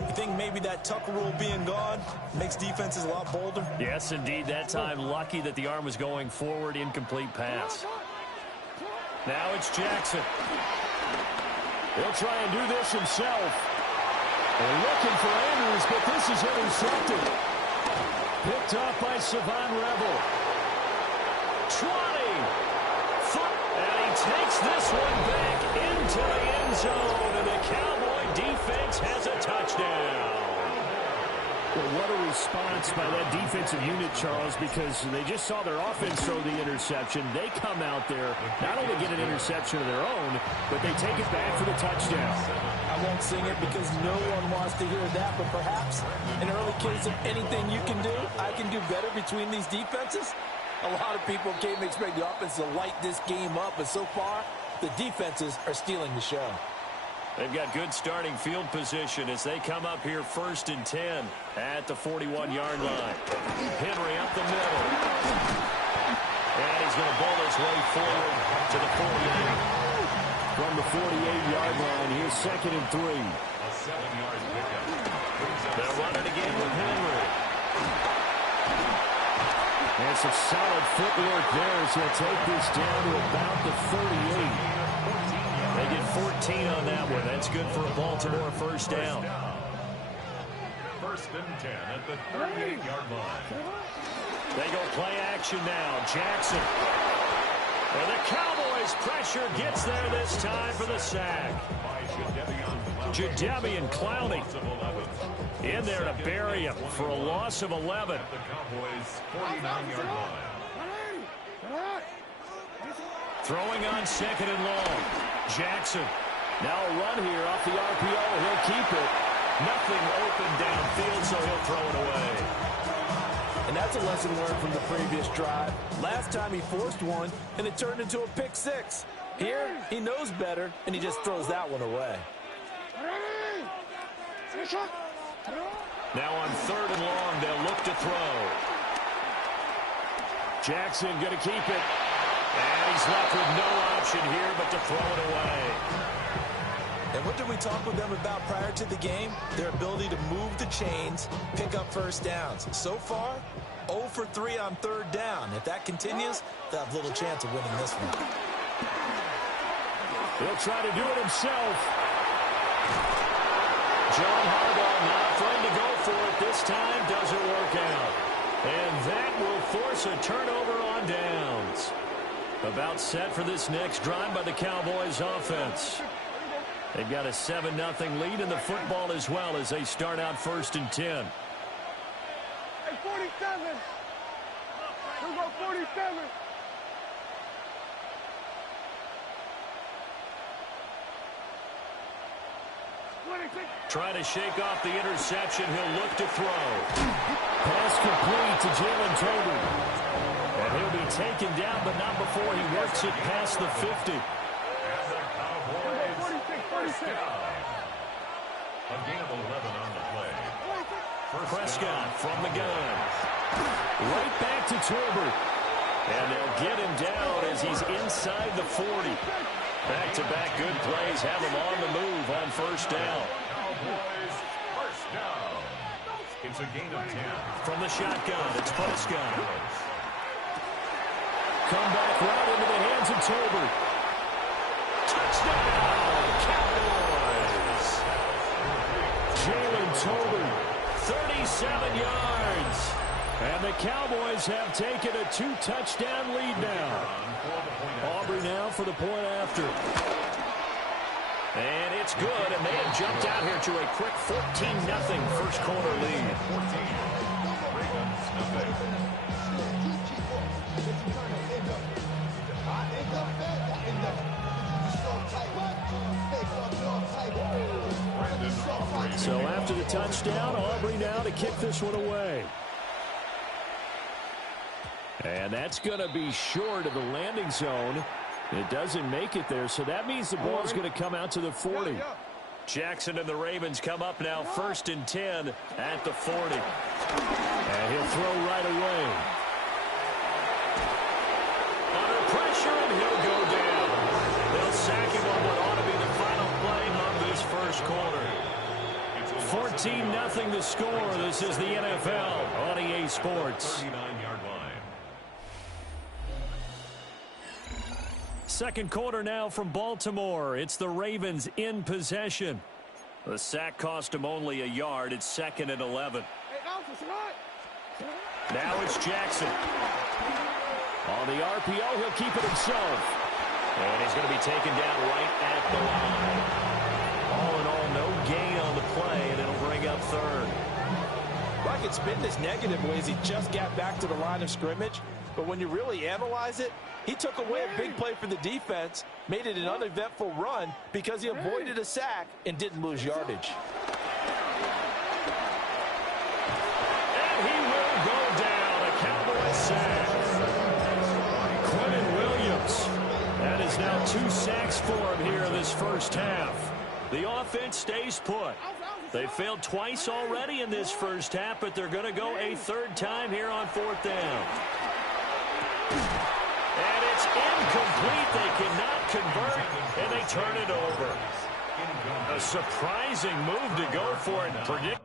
You think maybe that Tucker rule being gone makes defenses a lot bolder? Yes, indeed. That time, lucky that the arm was going forward. Incomplete pass. Now it's Jackson. He'll try and do this himself. They're looking for Andrews, but this is intercepted. Picked off by Savon Rebel. 20. And he takes this one back into the end zone, and the Cowboy defense has a touchdown. Well, what a response by that defensive unit, Charles, because they just saw their offense throw the interception. They come out there, not only get an interception of their own, but they take it back for the touchdown. I won't sing it because no one wants to hear that, but perhaps an early case of anything you can do, I can do better between these defenses. A lot of people came to expect the offense to light this game up, but so far, the defenses are stealing the show. They've got good starting field position as they come up here 1st and 10 at the 41-yard line. Henry up the middle. And he's going to bowl his way forward to the 48. From the 48-yard line, here's 2nd and 3. They'll run it again with Henry. And some solid footwork there as he'll take this down to about the 38. They get 14 13 on that one. That's good for a Baltimore first down. First and 10 at the 38-yard line. They go play action now. Jackson. And the Cowboys pressure gets there this time for the sack. Jadeveon Clowney in there to bury him for a loss of 11. At the Cowboys' 49-yard line. Throwing on second and long. Jackson. Now a run here off the RPO. He'll keep it. Nothing open downfield, so he'll throw it away. And that's a lesson learned from the previous drive. Last time he forced one, and it turned into a pick six. Here, he knows better, and he just throws that one away. Now on third and long, they'll look to throw. Jackson going to keep it. And he's left with no option here but to throw it away. And what did we talk with them about prior to the game? Their ability to move the chains, pick up first downs. So far, 0 for 3 on third down. If that continues, they'll have little chance of winning this one. He'll try to do it himself. John Harbaugh not afraid to go for it. This time doesn't work out. And that will force a turnover on downs. About set for this next drive by the Cowboys offense. They've got a 7-0 lead in the football as well as they start out first and 10. Hey, 47. We'll go 47. Trying to shake off the interception. He'll look to throw. Pass complete to Jalen Tolbert. And he'll be taken down, but not before he works it past the 50. And the Cowboys first down. A gain of 11 on the play. Prescott from the gun. Right back to Tolbert. And they'll get him down as he's inside the 40. Back-to-back good plays have him on the move on first down. Cowboys first down. It's a gain of 10. From the shotgun, it's Prescott. Come back right into the hands of Tolbert. Touchdown, Cowboys. Jalen Tolbert, 37 yards. And the Cowboys have taken a 2-touchdown lead now. Aubrey now for the point after. And it's good, and they have jumped out here to a quick 14-0 first quarter lead. 14. So after the touchdown, Aubrey now to kick this one away. And that's going to be short of the landing zone. It doesn't make it there, so that means the ball's going to come out to the 40. Jackson and the Ravens come up now first and 10 at the 40. And he'll throw right away. Under pressure, and he'll go down. They'll sack him on what ought to be the final play of this first quarter. 14-0 the score. This is the NFL on EA Sports. 39-yard line. Second quarter now from Baltimore. It's the Ravens in possession. The sack cost him only a yard. It's second and 11. Now it's Jackson. On the RPO, he'll keep it himself. And he's going to be taken down right at the line. All in all, no gain on the play, and it'll bring up third. Well, I could spin this negative ways. He just got back to the line of scrimmage. But when you really analyze it, he took away a big play for the defense, made it an uneventful run because he avoided a sack and didn't lose yardage. And he will go down. A Cowboys sack. Quentin Williams. That is now 2 sacks for him here in this first half. The offense stays put. They failed twice already in this first half, but they're going to go a third time here on fourth down. And it's incomplete. They cannot convert, and they turn it over. A surprising move to go for it and predict.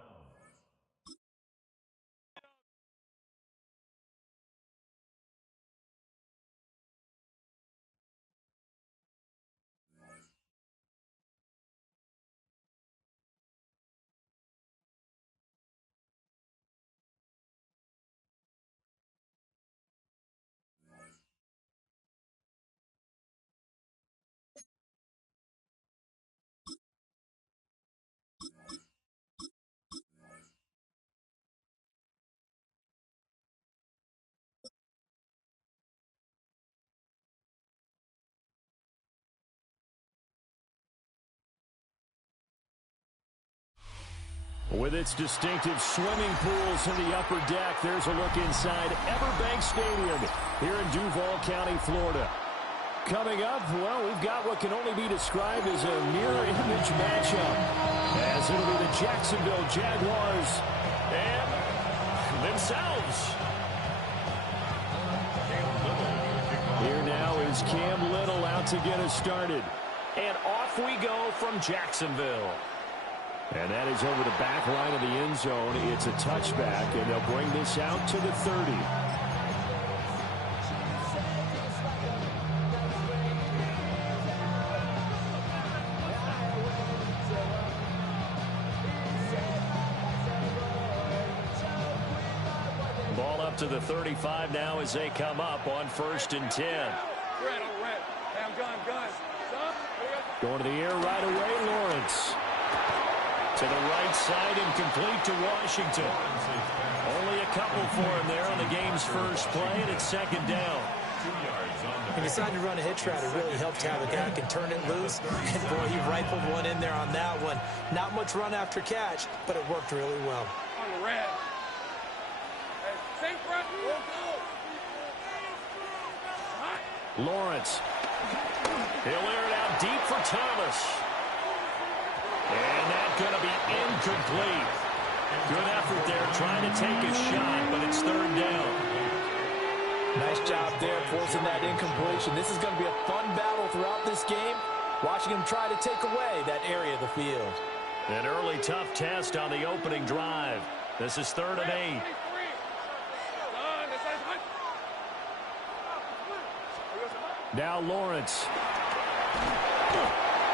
With its distinctive swimming pools in the upper deck, there's a look inside Everbank Stadium here in Duval County, Florida. Coming up, well, we've got what can only be described as a mirror image matchup, as it'll be the Jacksonville Jaguars and themselves. Here now is Cam Little out to get us started. And off we go from Jacksonville. And that is over the back line of the end zone. It's a touchback, and they'll bring this out to the 30. Ball up to the 35 now as they come up on 1st and 10. Red, hey, I'm gun. Going to the air right away, Lawrence. To the right side and complete to Washington. Only a couple for him there on the game's first play, and it's 2nd down. He decided to run a hitch route. It really helped to have a guy can turn it loose. And, boy, he rifled one in there on that one. Not much run after catch, but it worked really well. On the red. Hey, front. Go. Lawrence. He'll air it out deep for Thomas. And that's going to be incomplete. Good effort there trying to take a shot, but it's 3rd down. Nice job there forcing that incompletion. This is going to be a fun battle throughout this game, watching him try to take away that area of the field. An early tough test on the opening drive. This is 3rd and 8. Now Lawrence.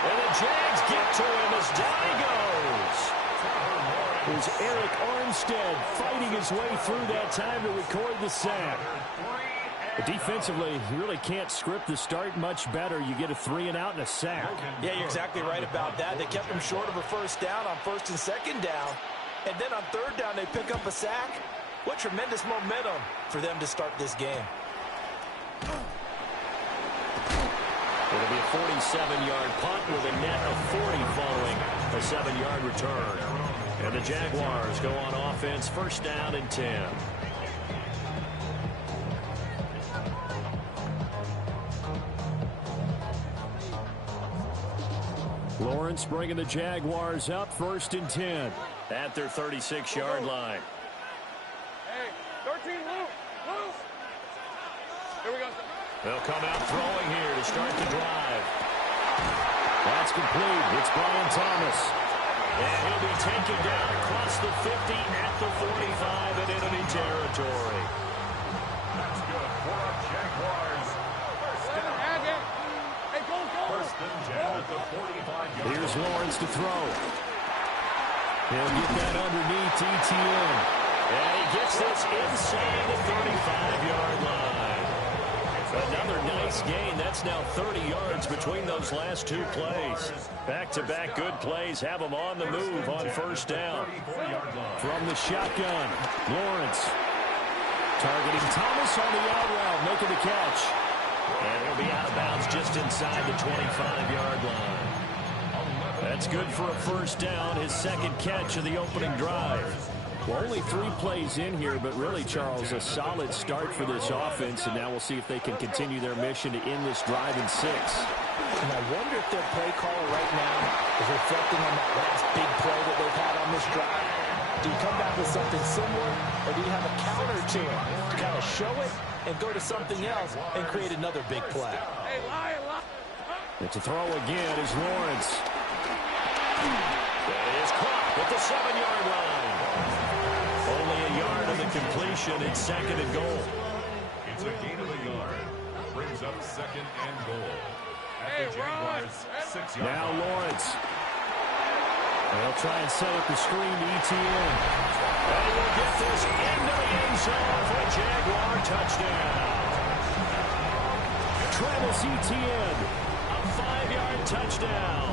And the Jags get to him as down he goes. There's Eric Armstead fighting his way through that time to record the sack. But defensively, you really can't script the start much better. You get a 3-and-out and a sack. Yeah, you're exactly right about that. They kept him short of a 1st down on 1st and 2nd down. And then on 3rd down, they pick up a sack. What tremendous momentum for them to start this game. It'll be a 47-yard punt with a net of 40 following a 7-yard return. And the Jaguars go on offense, 1st down and 10. Lawrence bringing the Jaguars up, 1st and 10 at their 36-yard line. Hey, 13 loose. Here we go. They'll come out throwing here to start the drive. That's complete. It's Brian Thomas. And he'll be taken down across the 50 at the 45 in enemy territory. That's good for our Jaguars. First and 10 at the 45-yard line. Here's Lawrence to throw. He'll get that underneath ETN. And he gets this inside the 35-yard line. Another nice gain. That's now 30 yards between those last 2 plays. Back-to-back good plays have them on the move on 1st down. From the shotgun, Lawrence targeting Thomas on the out route, making the catch. And he'll be out of bounds just inside the 25-yard line. That's good for a 1st down, his 2nd catch of the opening drive. Well, only 3 plays in here, but really, Charles, a solid start for this offense, and now we'll see if they can continue their mission to end this drive in 6. And I wonder if their play caller right now is reflecting on that last big play that they've had on this drive. Do you come back with something similar, or do you have a counter to it to kind of show it and go to something else and create another big play? And to throw again is Lawrence. That is caught at the 7-yard line. Only a yard of the completion. It's 2nd and goal. It's a gain of a yard. Brings up 2nd and goal. At the Jaguars' 6-yard line. Now Lawrence. They'll try and set up the screen to ETN. And he will get this into the end zone for a Jaguar touchdown. Travis Etienne, a 5-yard touchdown.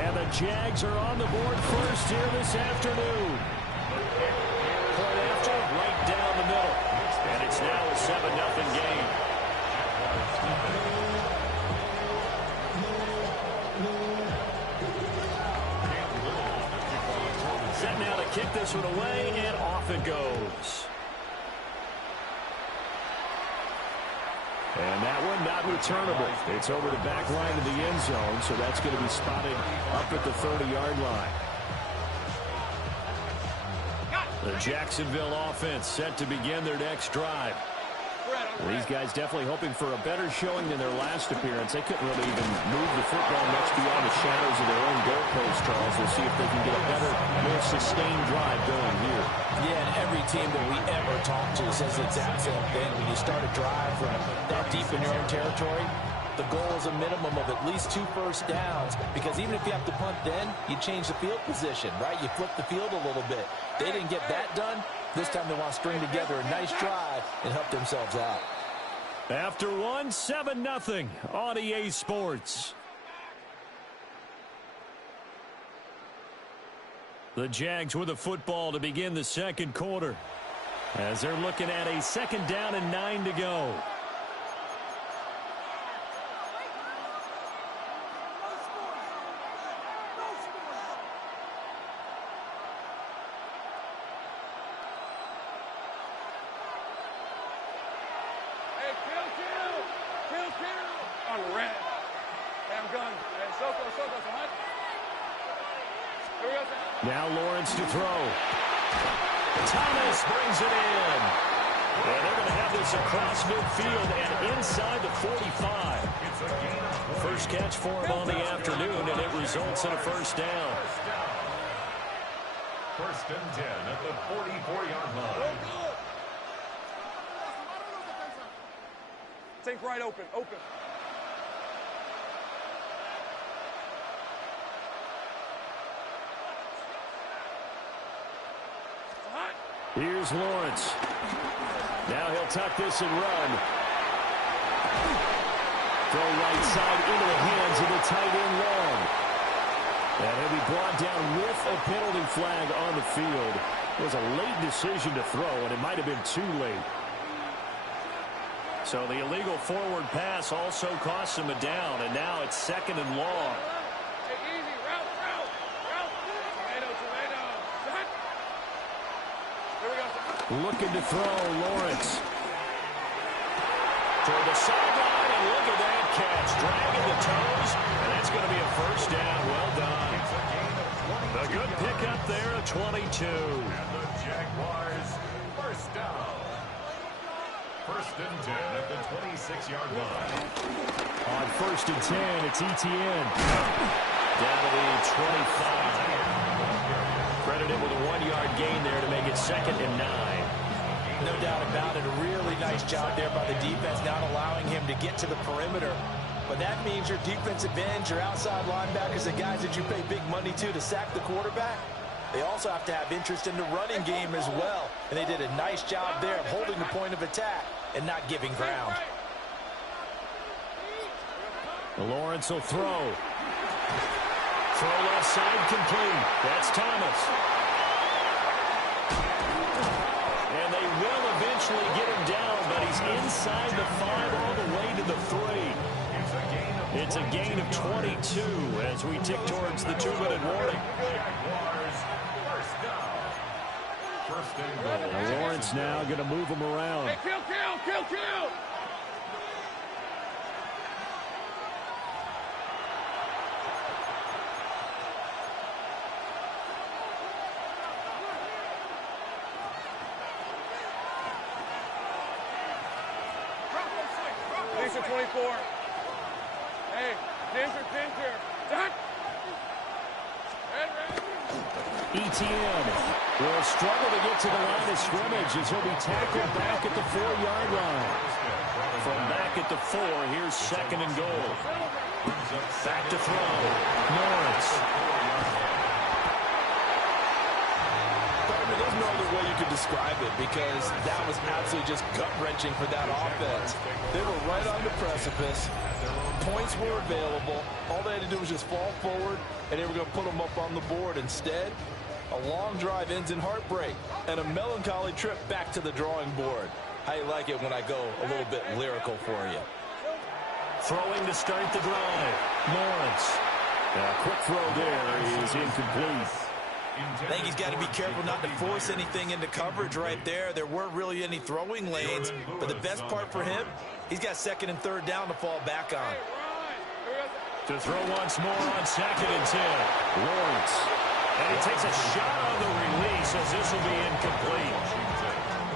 And the Jags are on the board first here this afternoon. Point after, right down the middle. And it's now a 7-0 game. Set now to this one away, and off it goes. And that one not returnable. It's over the back line of the end zone, so that's going to be spotted up at the 30-yard line. The Jacksonville offense set to begin their next drive. These guys definitely hoping for a better showing than their last appearance. They couldn't really even move the football much beyond the shadows of their own goalpost, Charles. We'll see if they can get a better, more sustained drive going here. Yeah, and every team that we ever talk to says the exact same thing. When you start a drive from that deep in your own territory, the goal is a minimum of at least 2 first downs, because even if you have to punt then, you change the field position, right? You flip the field a little bit. They didn't get that done. This time they want to string together a nice drive and help themselves out. After one, 7-0 on EA Sports. The Jags with the football to begin the second quarter, as they're looking at a 2nd down and 9 to go. Now Lawrence to throw. Thomas brings it in. And they're going to have this across midfield and inside the 45. First catch for him on the afternoon, and it results in a first down. 1st and 10 at the 44-yard line. Take right open. Here's Lawrence. Now he'll tuck this and run. Throw right side into the hands of the tight end Long. And he'll be brought down with a penalty flag on the field. It was a late decision to throw, and it might have been too late. So the illegal forward pass also costs him a down, and now it's 2nd and long. Looking to throw, Lawrence. Toward the sideline, and look at that catch. Dragging the toes, and that's going to be a first down. Well done. A good pickup there at 22. And the Jaguars, first down. 1st and 10 at the 26-yard line. On 1st and 10, it's ETN. Down to the 25. Credited with a 1-yard gain there to make it 2nd and 9. No doubt about it. A really nice job there by the defense, not allowing him to get to the perimeter. But that means your defensive ends, your outside linebackers, the guys that you pay big money to sack the quarterback, they also have to have interest in the running game as well. And they did a nice job there of holding the point of attack and not giving ground. Lawrence will throw. Throw left side complete. That's Thomas. And they will eventually get him down, but he's inside the 5 all the way to the 3. It's a gain of 22 as we tick towards the 2-minute warning. Lawrence now going to move him around. Hey, kill! Lisa 24. Hey, Ginger. Done. ETN will struggle to get to the line of scrimmage as he'll be tackled back at the 4-yard line. From back at the 4, here's 2nd and goal. Back to throw. Lawrence. There's no other way you could describe it, because that was absolutely just gut-wrenching for that offense. They were right on the precipice. Points were available. All they had to do was just fall forward, and they were going to put them up on the board. Instead, a long drive ends in heartbreak and a melancholy trip back to the drawing board. How you like it when I go a little bit lyrical for you? Throwing to start the drive. Lawrence. A quick throw there is incomplete. I think he's got to be careful not to force anything into coverage right there. There weren't really any throwing lanes, but the best part for him, he's got second and third down to fall back on. To throw once more on 2nd and 10. Lawrence. And he takes a shot on the release as this will be incomplete.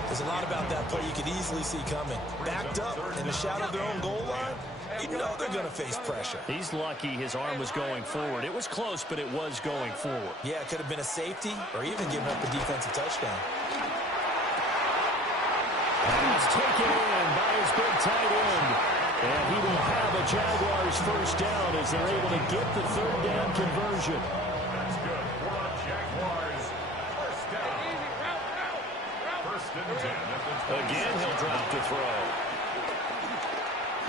There's a lot about that play you could easily see coming. Backed up in the shadow of their own goal line, you know they're going to face pressure. He's lucky his arm was going forward. It was close, but it was going forward. Yeah, it could have been a safety or even giving up a defensive touchdown. And he's taken in by his big tight end. And he will have a Jaguars first down as they're able to get the third down conversion. That's good for the Jaguars. First down. First and 10 at the 20. Again, he'll drop to throw.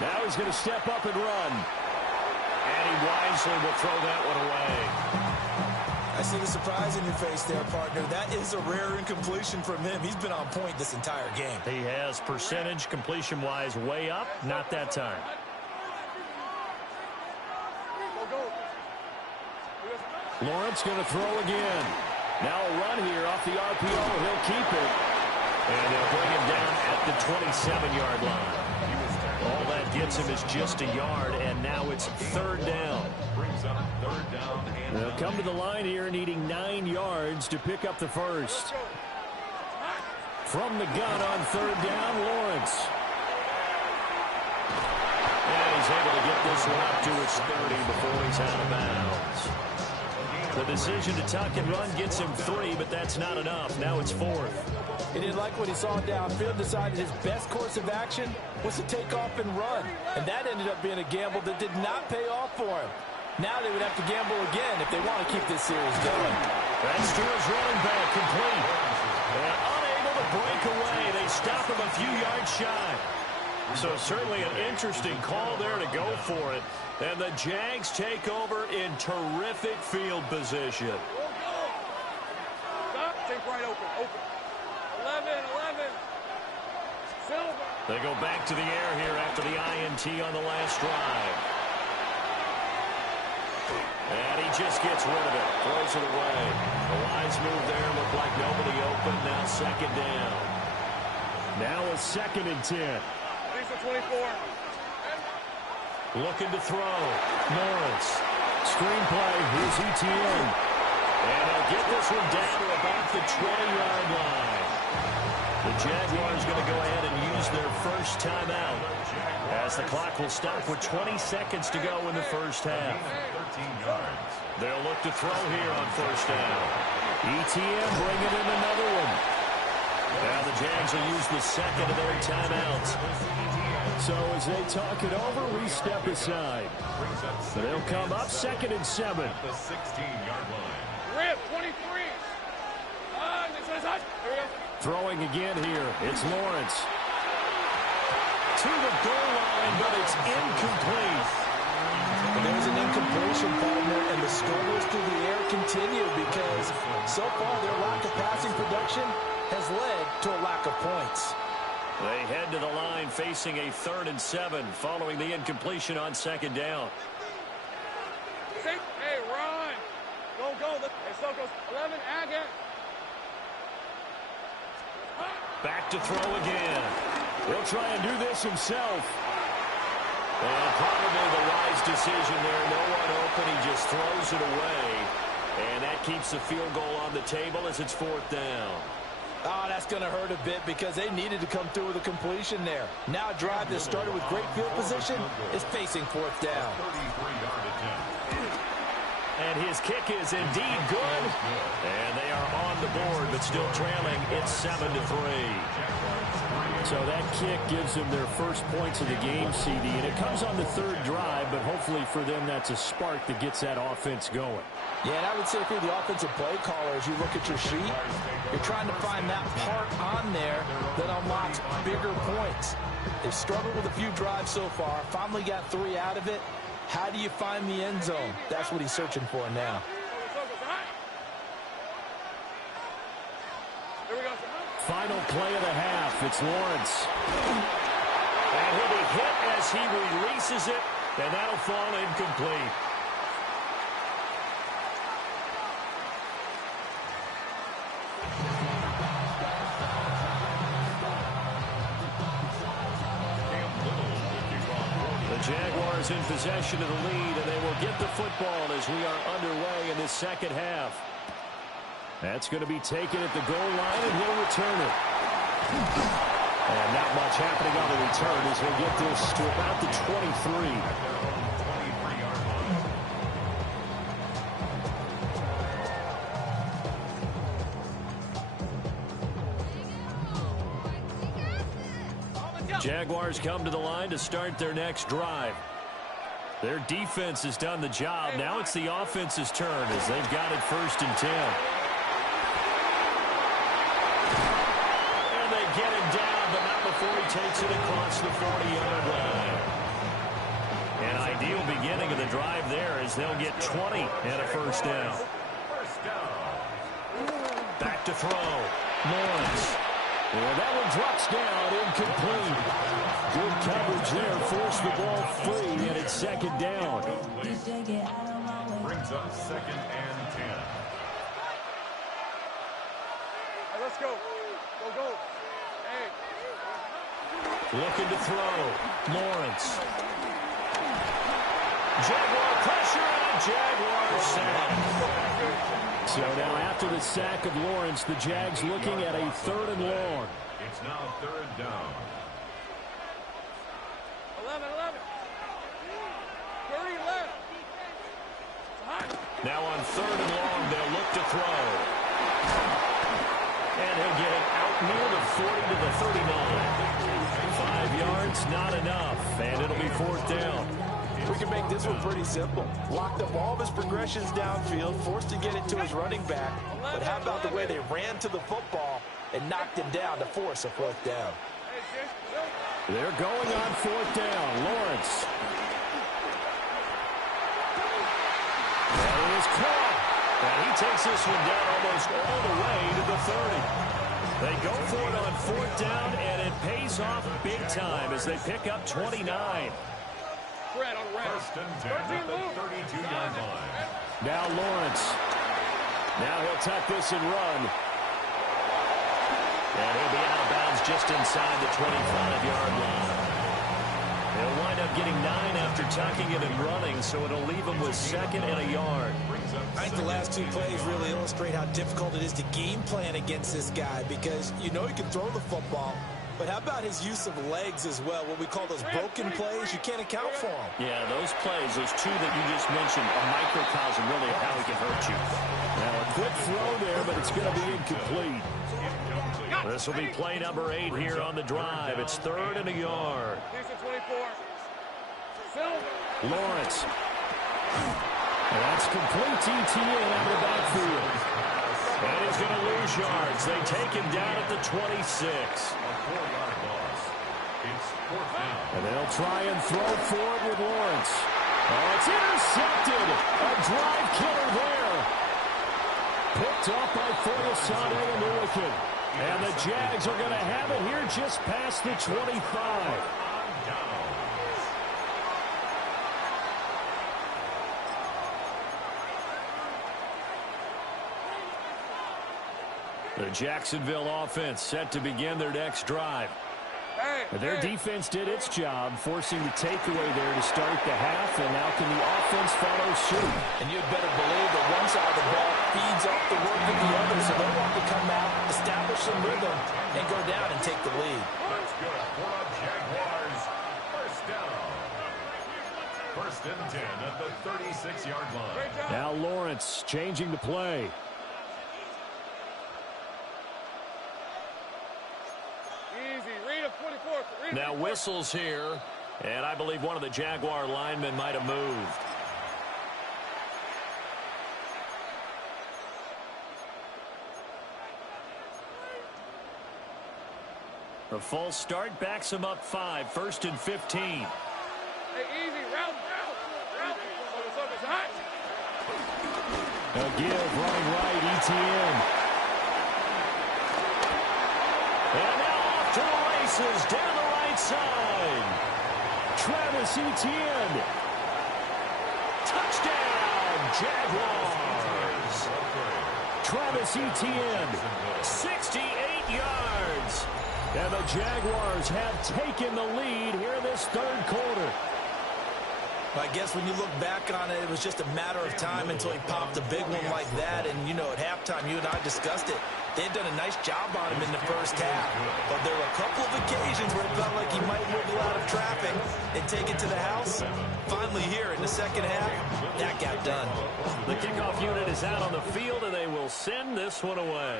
Now he's going to step up and run. And he wisely will throw that one away. I see the surprise in your face there, partner. That is a rare incompletion from him. He's been on point this entire game. He has percentage completion-wise way up. Not that time. Lawrence going to throw again. Now a run here off the RPO. He'll keep it. And they'll bring him down at the 27-yard line. All that gets him is just a yard, and now it's third down. They'll come to the line here needing 9 yards to pick up the first. From the gun on third down, Lawrence. And he's able to get this one up to his 30 before he's out of bounds. The decision to tuck and run gets him 3, but that's not enough. Now it's 4th. He didn't like what he saw downfield, decided his best course of action was to take off and run. And that ended up being a gamble that did not pay off for him. Now they would have to gamble again if they want to keep this series going. That's to his running back, complete. And unable to break away. They stop him a few yards shy. So certainly an interesting call there to go for it. And the Jags take over in terrific field position. Stop, take right open. 11. Silver. They go back to the air here after the INT on the last drive. And he just gets rid of it. Throws it away. A wise move there. Looked like nobody open. Now second down. Now a 2nd and 10. Lisa 24. Looking to throw. Lawrence. Screenplay. Here's ETN. And they'll get this one down to about the 20-yard line. The Jaguars going to go ahead and use their first timeout as the clock will stop with 20 seconds to go in the first half. 13 yards. They'll look to throw here on first down. ETN bringing in another one. Now the Jags will use the second of their timeouts. So as they talk it over, we step aside. They'll come up 2nd and 7. At the 16-yard line. Rip, 23. Throwing again here. It's Lawrence. To the goal line, but it's incomplete. There's an incompletion, partner, and the struggles through the air continue because so far their lack of passing production has led to a lack of points. They head to the line facing a 3rd and 7 following the incompletion on second down. Hey, run. Go. Hey, so goes 11, again. Back to throw again. He'll try and do this himself. And probably the wise decision there. No one open. He just throws it away. And that keeps the field goal on the table as it's 4th down. Oh, that's going to hurt a bit because they needed to come through with a completion there. Now a drive that started with great field position is facing 4th down. 33-yard attempt. And his kick is indeed good. And they are on the board, but still trailing. It's 7-3. So that kick gives them their first points of the game, CD. And it comes on the 3rd drive, but hopefully for them that's a spark that gets that offense going. Yeah, and I would say if you're the offensive play caller, as you look at your sheet, you're trying to find that part on there that unlocks bigger points. They've struggled with a few drives so far, finally got 3 out of it. How do you find the end zone? That's what he's searching for now. Final play of the half. It's Lawrence. And he'll be hit as he releases it, and that'll fall incomplete. Jaguars in possession of the lead, and they will get the football as we are underway in this second half. That's going to be taken at the goal line, and he'll return it. And not much happening on the return as he'll get this to about the 23. Jaguars come to the line to start their next drive. Their defense has done the job. Now it's the offense's turn as they've got it 1st and 10. And they get him down, but not before he takes it across the 40-yard line. An ideal beginning of the drive there as they'll get 20 and a first down. Back to throw. Lawrence. And that one drops down, incomplete. Good coverage there, forced the ball free, and it's 2nd down. Brings up 2nd and 10. Hey, let's go. Go. Hey. Looking to throw. Lawrence. Jaguar pressure, and a Jaguar sack. So now after the sack of Lawrence, the Jags looking at a 3rd and long. It's now 3rd down. 11. 30 left. Now on 3rd and long, they'll look to throw. And he'll get it out near the 40 to the 39. 5 yards, not enough, and it'll be 4th down. We can make this one pretty simple. Locked up all of his progressions downfield, forced to get it to his running back. But how about the way they ran to the football and knocked him down to force a 4th down? They're going on 4th down. Lawrence. That is caught. And he takes this one down almost all the way to the 30. They go for it on 4th down, and it pays off big time as they pick up 29. 1st and 10 at the 32-yard line. Now Lawrence. Now he'll tuck this and run. And he'll be out of bounds just inside the 25-yard line. He'll wind up getting 9 after tucking it and running, so it'll leave him with 2nd and a yard. I think the last 2 plays really illustrate how difficult it is to game plan against this guy because you know he can throw the football. But how about his use of legs as well? What we call those broken plays, you can't account for them. Yeah, those plays, those 2 that you just mentioned, are microcosm really of how he can hurt you. Now, a good throw there, but it's going to be incomplete. This will be play number 8 here on the drive. It's 3rd and a yard. Lawrence. And that's complete TTN out of the backfield. And he's going to lose yards. They take him down at the 26. And they'll try and throw forward with Lawrence. Oh, it's intercepted. A drive killer there. Picked off by Foyesade and Milliken. And the Jags are going to have it here just past the 25. The Jacksonville offense set to begin their next drive. Their defense did its job, forcing the takeaway there to start the half, and now can the offense follow suit? And you'd better believe that one side of the ball feeds off the work of the other, so they'll want to come out, establish some rhythm, and go down and take the lead. That's good for the Jaguars. 1st down. 1st and 10 at the 36-yard line. Now Lawrence changing the play. Now whistles here, and I believe one of the Jaguar linemen might have moved. The false start backs him up 5, 1st and 15. Hey, easy, route. A give, running right, ETN. And now off to the races, down the right side. Travis Etienne. Touchdown, Jaguars. Travis Etienne, 68 yards. And the Jaguars have taken the lead here in this 3rd quarter. I guess when you look back on it, it was just a matter of time until he popped a big one like that. And, you know, at halftime, you and I discussed it. They had done a nice job on him in the first half. But there were a couple of occasions where it felt like he might wiggle out of traffic and take it to the house. Finally here in the second half, that got done. The kickoff unit is out on the field, and they will send this one away.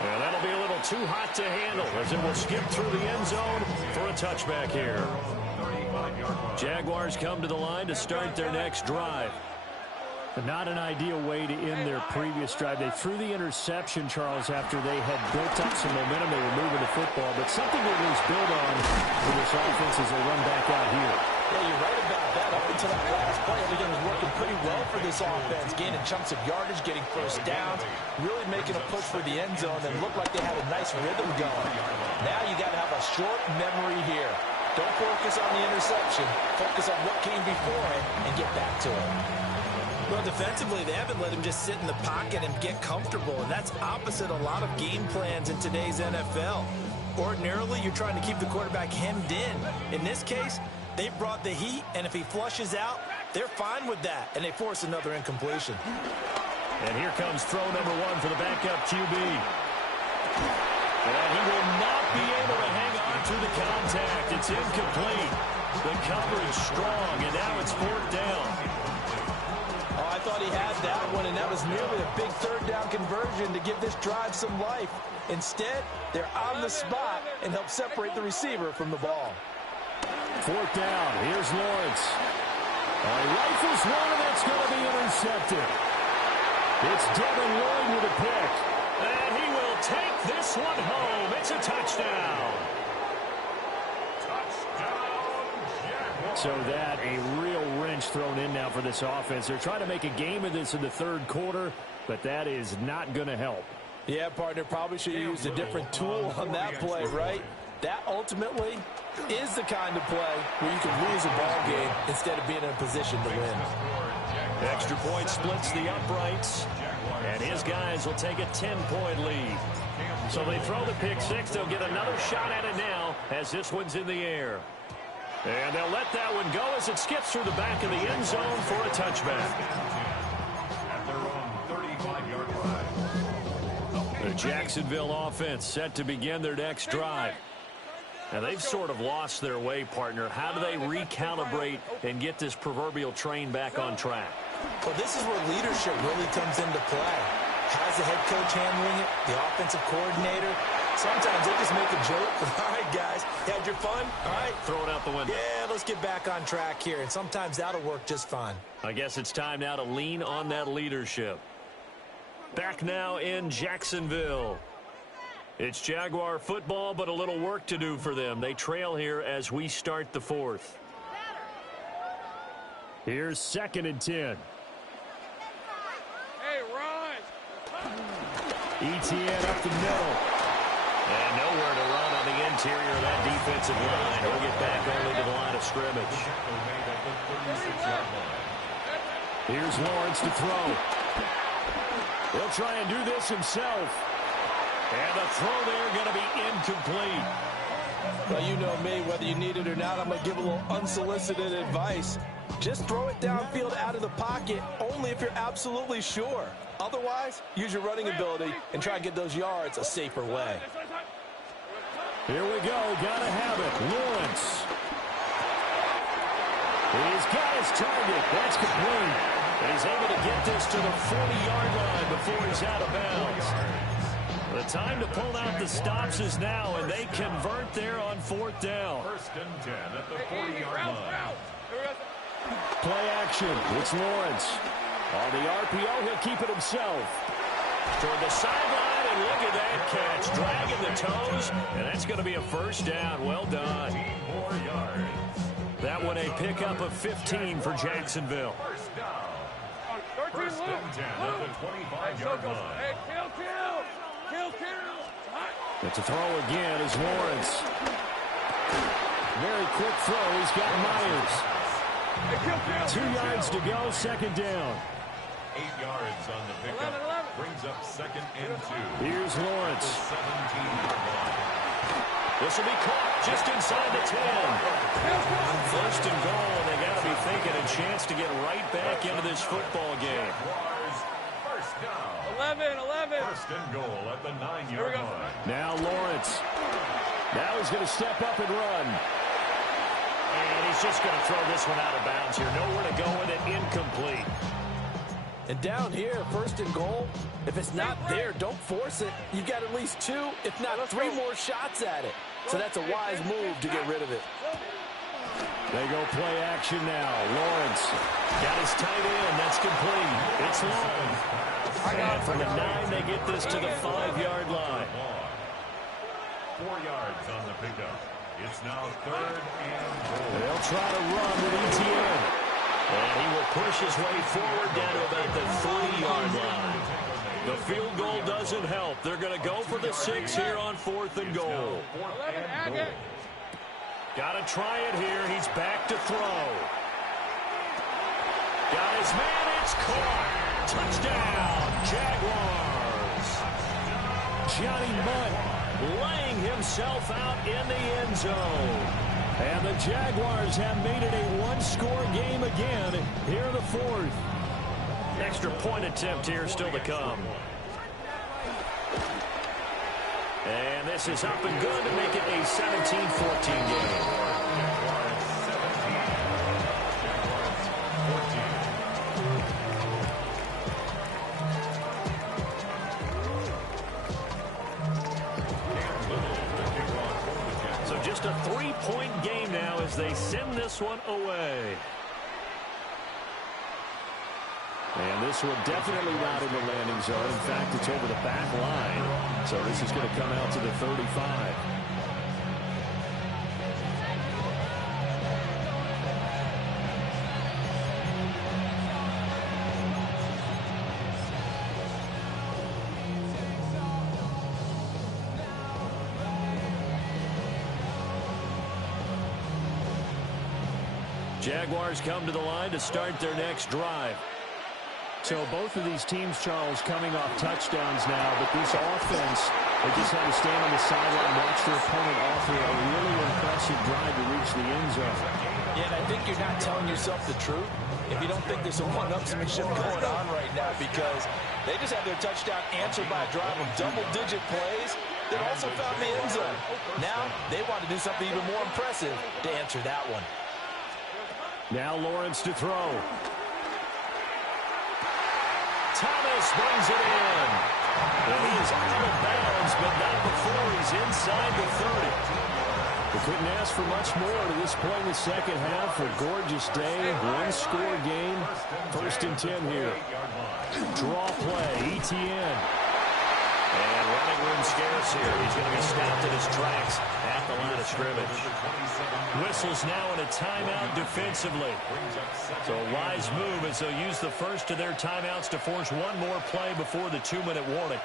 And that'll be a little too hot to handle as it will skip through the end zone for a touchback here. Jaguars come to the line to start their next drive. Not an ideal way to end their previous drive. They threw the interception, Charles, after they had built up some momentum. They were moving the football, but something that was built on for this offense as they run back out here. Yeah, you're right about that. Up until that last play, everything was working pretty well for this offense. Gaining chunks of yardage, getting first downs, really making a push for the end zone, and looked like they had a nice rhythm going. Now you got to have a short memory here. Don't focus on the interception. Focus on what came before it and get back to it. Well, defensively, they haven't let him just sit in the pocket and get comfortable, and that's opposite a lot of game plans in today's NFL. Ordinarily, you're trying to keep the quarterback hemmed in. In this case, they brought the heat, and if he flushes out, they're fine with that, and they force another incompletion. And here comes throw number one for the backup QB. And he will not be able to hang on through the contact. It's incomplete. The coverage strong, and now it's fourth down. Oh, I thought he had that one, and that was nearly a big third down conversion to give this drive some life. Instead, they're on the spot and help separate the receiver from the ball. Fourth down. Here's Lawrence. He rifles one, and that's going to be intercepted. It's Devin Lloyd with a pick. And he will take this one home. It's a touchdown. So that a real wrench thrown in now for this offense. They're trying to make a game of this in the third quarter, but that is not going to help. Yeah, partner, probably should have used a different tool on that play, right? That ultimately is the kind of play where you can lose a ball game instead of being in a position to win. Extra point splits the uprights, and his guys will take a 10-point lead. So they throw the pick six. They'll get another shot at it now as this one's in the air. And they'll let that one go as it skips through the back of the end zone for a touchback. At their own 35-yard line. The Jacksonville offense set to begin their next drive. Now, they've sort of lost their way, partner. How do they recalibrate and get this proverbial train back on track? Well, this is where leadership really comes into play. How's the head coach handling it? The offensive coordinator? Sometimes they just make a joke. All right, guys, had your fun? All right. Throw it out the window. Yeah, let's get back on track here. And sometimes that'll work just fine. I guess it's time now to lean on that leadership. Back now in Jacksonville. It's Jaguar football, but a little work to do for them. They trail here as we start the fourth. Here's 2nd and 10. Hey, run! ETN up the middle. And nowhere to run on the interior of that defensive line. He'll get back only to the line of scrimmage. Here's Lawrence to throw. He'll try and do this himself. And the throw there going to be incomplete. Well, you know me, whether you need it or not, I'm going to give a little unsolicited advice. Just throw it downfield out of the pocket, only if you're absolutely sure. Otherwise, use your running ability and try and get those yards a safer way. Here we go. Got to have it. Lawrence. He's got his target. That's complete. And he's able to get this to the 40-yard line before he's out of bounds. The time to pull out the stops is now, and they convert there on 4th down. 1st and 10 at the 40-yard line. Play action. It's Lawrence. On the RPO, he'll keep it himself. Toward the sideline, and look at that catch. Dragging the toes, and that's going to be a 1st down. Well done. 15 more yards. That one a pickup of 15 for Jacksonville. 1st down. 1st and 10 at the 25-yard line. Hey, kill! It's a throw again is Lawrence. Very quick throw. He's got Myers. 2 yards to go, 2nd down. 8 yards on the pickup. Brings up 2nd and 2. Here's Lawrence. 17-yard line. This will be caught just inside the 10. First and goal, and they got to be thinking a chance to get right back into this football game. First down. 11. First and goal at the 9-yard line. Now Lawrence. Now he's going to step up and run. And he's just going to throw this one out of bounds here. Nowhere to go with it. Incomplete. And down here, first and goal, if it's not there, don't force it. You've got at least 2, if not 3 more shots at it. So that's a wise move to get rid of it. They go play action now. Lawrence got his tight end. That's complete. It's long. And from the 9, they get this to the 5-yard line. 4 yards on the pickup. It's now 3rd and goal. They'll try to run with ETN. And he will push his way forward down to about the 3-yard line. The field goal doesn't help. They're going to go for the 6 here on 4th and goal. Got to try it here. He's back to throw. Got his man. It's caught. Touchdown, Jaguars. Johnny Munt laying himself out in the end zone. And the Jaguars have made it a one-score game again here in the 4th. Extra point attempt here still to come. And this is up and good to make it a 17-14 game. Just a 3-point game now as they send this one away. And this one definitely not in the landing zone. In fact, it's over the back line. So this is going to come out to the 35. Jaguars come to the line to start their next drive. So both of these teams, Charles, coming off touchdowns now, but this offense, they just had to stand on the sideline, watch their opponent offer a really impressive drive to reach the end zone. Yeah, and I think you're not telling yourself the truth if you don't think there's some one-upsmanship going on right now, because they just had their touchdown answered by a drive of double-digit plays that also found the end zone. Now they want to do something even more impressive to answer that one. Now Lawrence to throw. Thomas brings it in. And he is out of bounds, but not before he's inside the 30. We couldn't ask for much more to this point in the second half. A gorgeous day, one-score game. 1st and 10 here. Draw play, ETN. And running room scarce here. He's going to be stopped in his tracks at the line of scrimmage. Whistles now in a timeout defensively. So a wise move as they'll use the first of their timeouts to force one more play before the 2-minute warning.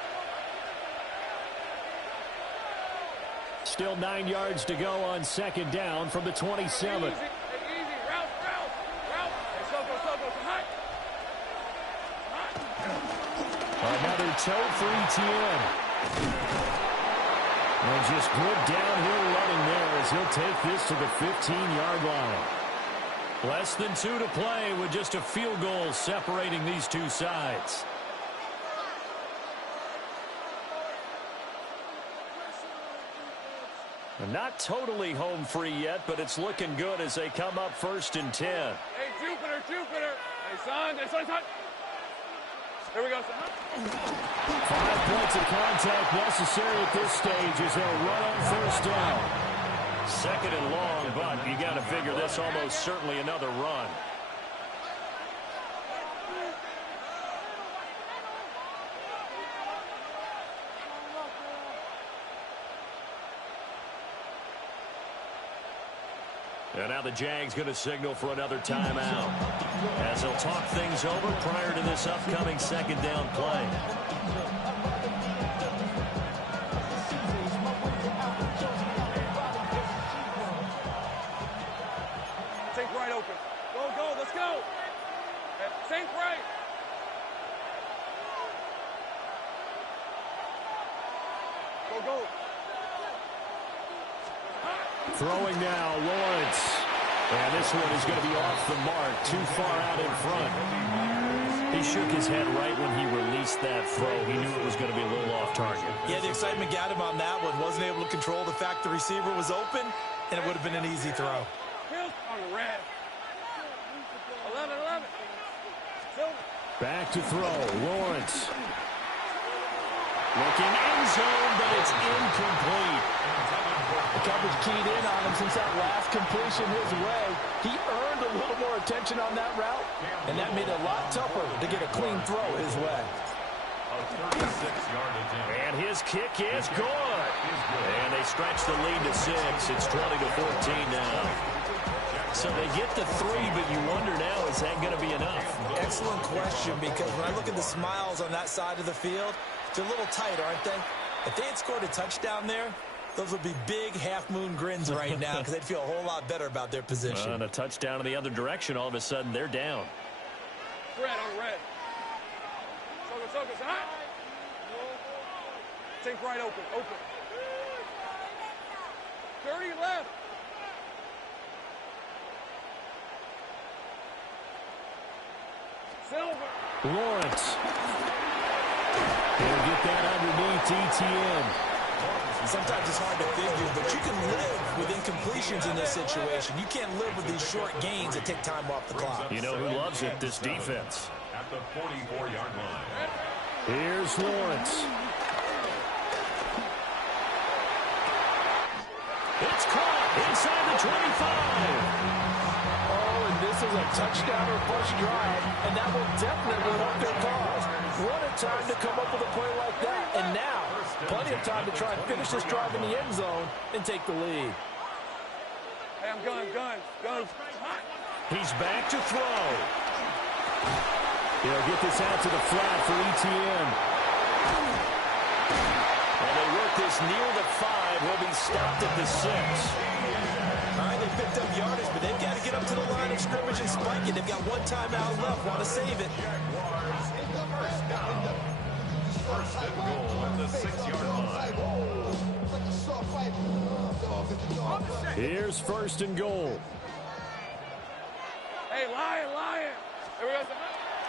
Still 9 yards to go on 2nd down from the 27. Another toe for ETN. And just good downhill running there as he'll take this to the 15-yard line. Less than 2 to play with just a field goal separating these two sides. And not totally home free yet, but it's looking good as they come up 1st and 10. Hey, Jupiter. Hey, son. Here we go, son. 5 points of contact necessary at this stage as they'll run on 1st down. 2nd and long, but you got to figure this almost certainly another run. And now the Jags going to signal for another timeout as they'll talk things over prior to this upcoming 2nd down play. Think right open. Go, let's go. Think right. Go. Throwing now, Lawrence. And this one is going to be off the mark, too far out in front. He shook his head right when he released that throw. He knew it was going to be a little off target. Yeah, the excitement got him on that one. Wasn't able to control the fact the receiver was open, and it would have been an easy throw. On the red. 11. Back to throw, Lawrence. Looking end zone, but it's incomplete. The coverage keyed in on him since that last completion his way. He earned a little more attention on that route, and that made it a lot tougher to get a clean throw his way. And his kick is good. And they stretch the lead to 6. It's 20-14 now. So they get the 3, but you wonder now, is that going to be enough? Excellent question, because when I look at the smiles on that side of the field, they're a little tight, aren't they? If they had scored a touchdown there, those would be big half-moon grins right now because they'd feel a whole lot better about their position. And a touchdown in the other direction, all of a sudden, they're down. Red on red. Focus, hot. Think right open. 30 left. Silver. Lawrence. He'll get that underneath ETN. Sometimes it's hard to figure, but you can live with incompletions in this situation. You can't live with these short gains that take time off the clock. You know who loves it? This defense. At the 44-yard line. Here's Lawrence. It's caught inside the 25. Oh, and this is a touchdown or bust drive, and that will definitely help their cause. What a time to come up with a play like that. And now, plenty of time to try and finish this drive in the end zone and take the lead. Hey, I'm guns. He's back to throw. He'll get this out to the flat for ETN. And they work this near the 5. He'll be stopped at the 6. All right, they picked up yardage, but they've got to get up to the line of scrimmage and spike it. They've got one timeout left. Want to save it. First and goal at the 6-yard line. Here's first and goal. Hey, Lion. Here we go.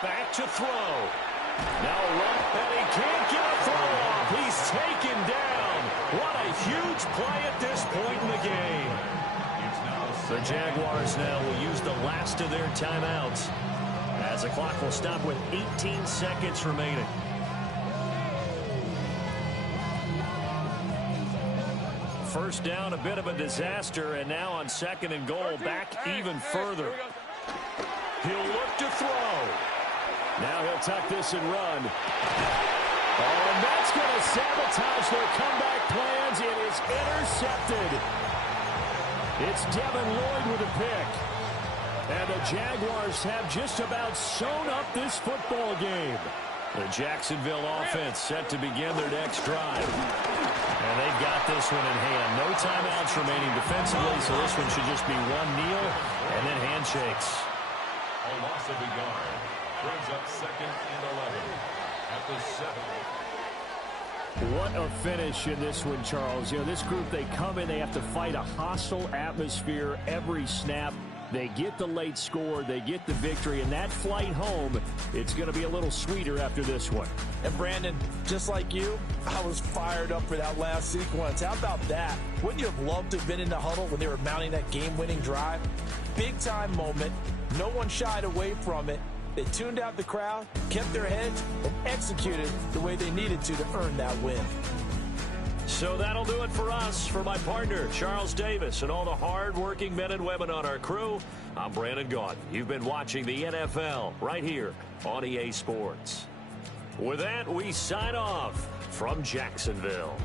Back to throw. Now a run, and he can't get a throw off. He's taken down. What a huge play at this point in the game. The Jaguars now will use the last of their timeouts, as the clock will stop with 18 seconds remaining. First down, a bit of a disaster, and now on second and goal, back even further. He'll look to throw. Now he'll tuck this and run. Oh, and that's going to sabotage their comeback plans. It is intercepted. It's Devin Lloyd with a pick. And the Jaguars have just about sewn up this football game. The Jacksonville offense set to begin their next drive. And they've got this one in hand. No timeouts remaining defensively, so this one should just be one kneel and then handshakes. A loss of a yard brings up second and 11 at the 7. What a finish in this one, Charles. You know, this group, they come in, they have to fight a hostile atmosphere every snap. They get the late score, they get the victory, and that flight home, it's going to be a little sweeter after this one. And Brandon, just like you, I was fired up for that last sequence. How about that? Wouldn't you have loved to have been in the huddle when they were mounting that game-winning drive? Big-time moment. No one shied away from it. They tuned out the crowd, kept their heads, and executed the way they needed to earn that win. So that'll do it for us. For my partner, Charles Davis, and all the hard-working men and women on our crew, I'm Brandon Gaudin. You've been watching the NFL right here on EA Sports. With that, we sign off from Jacksonville.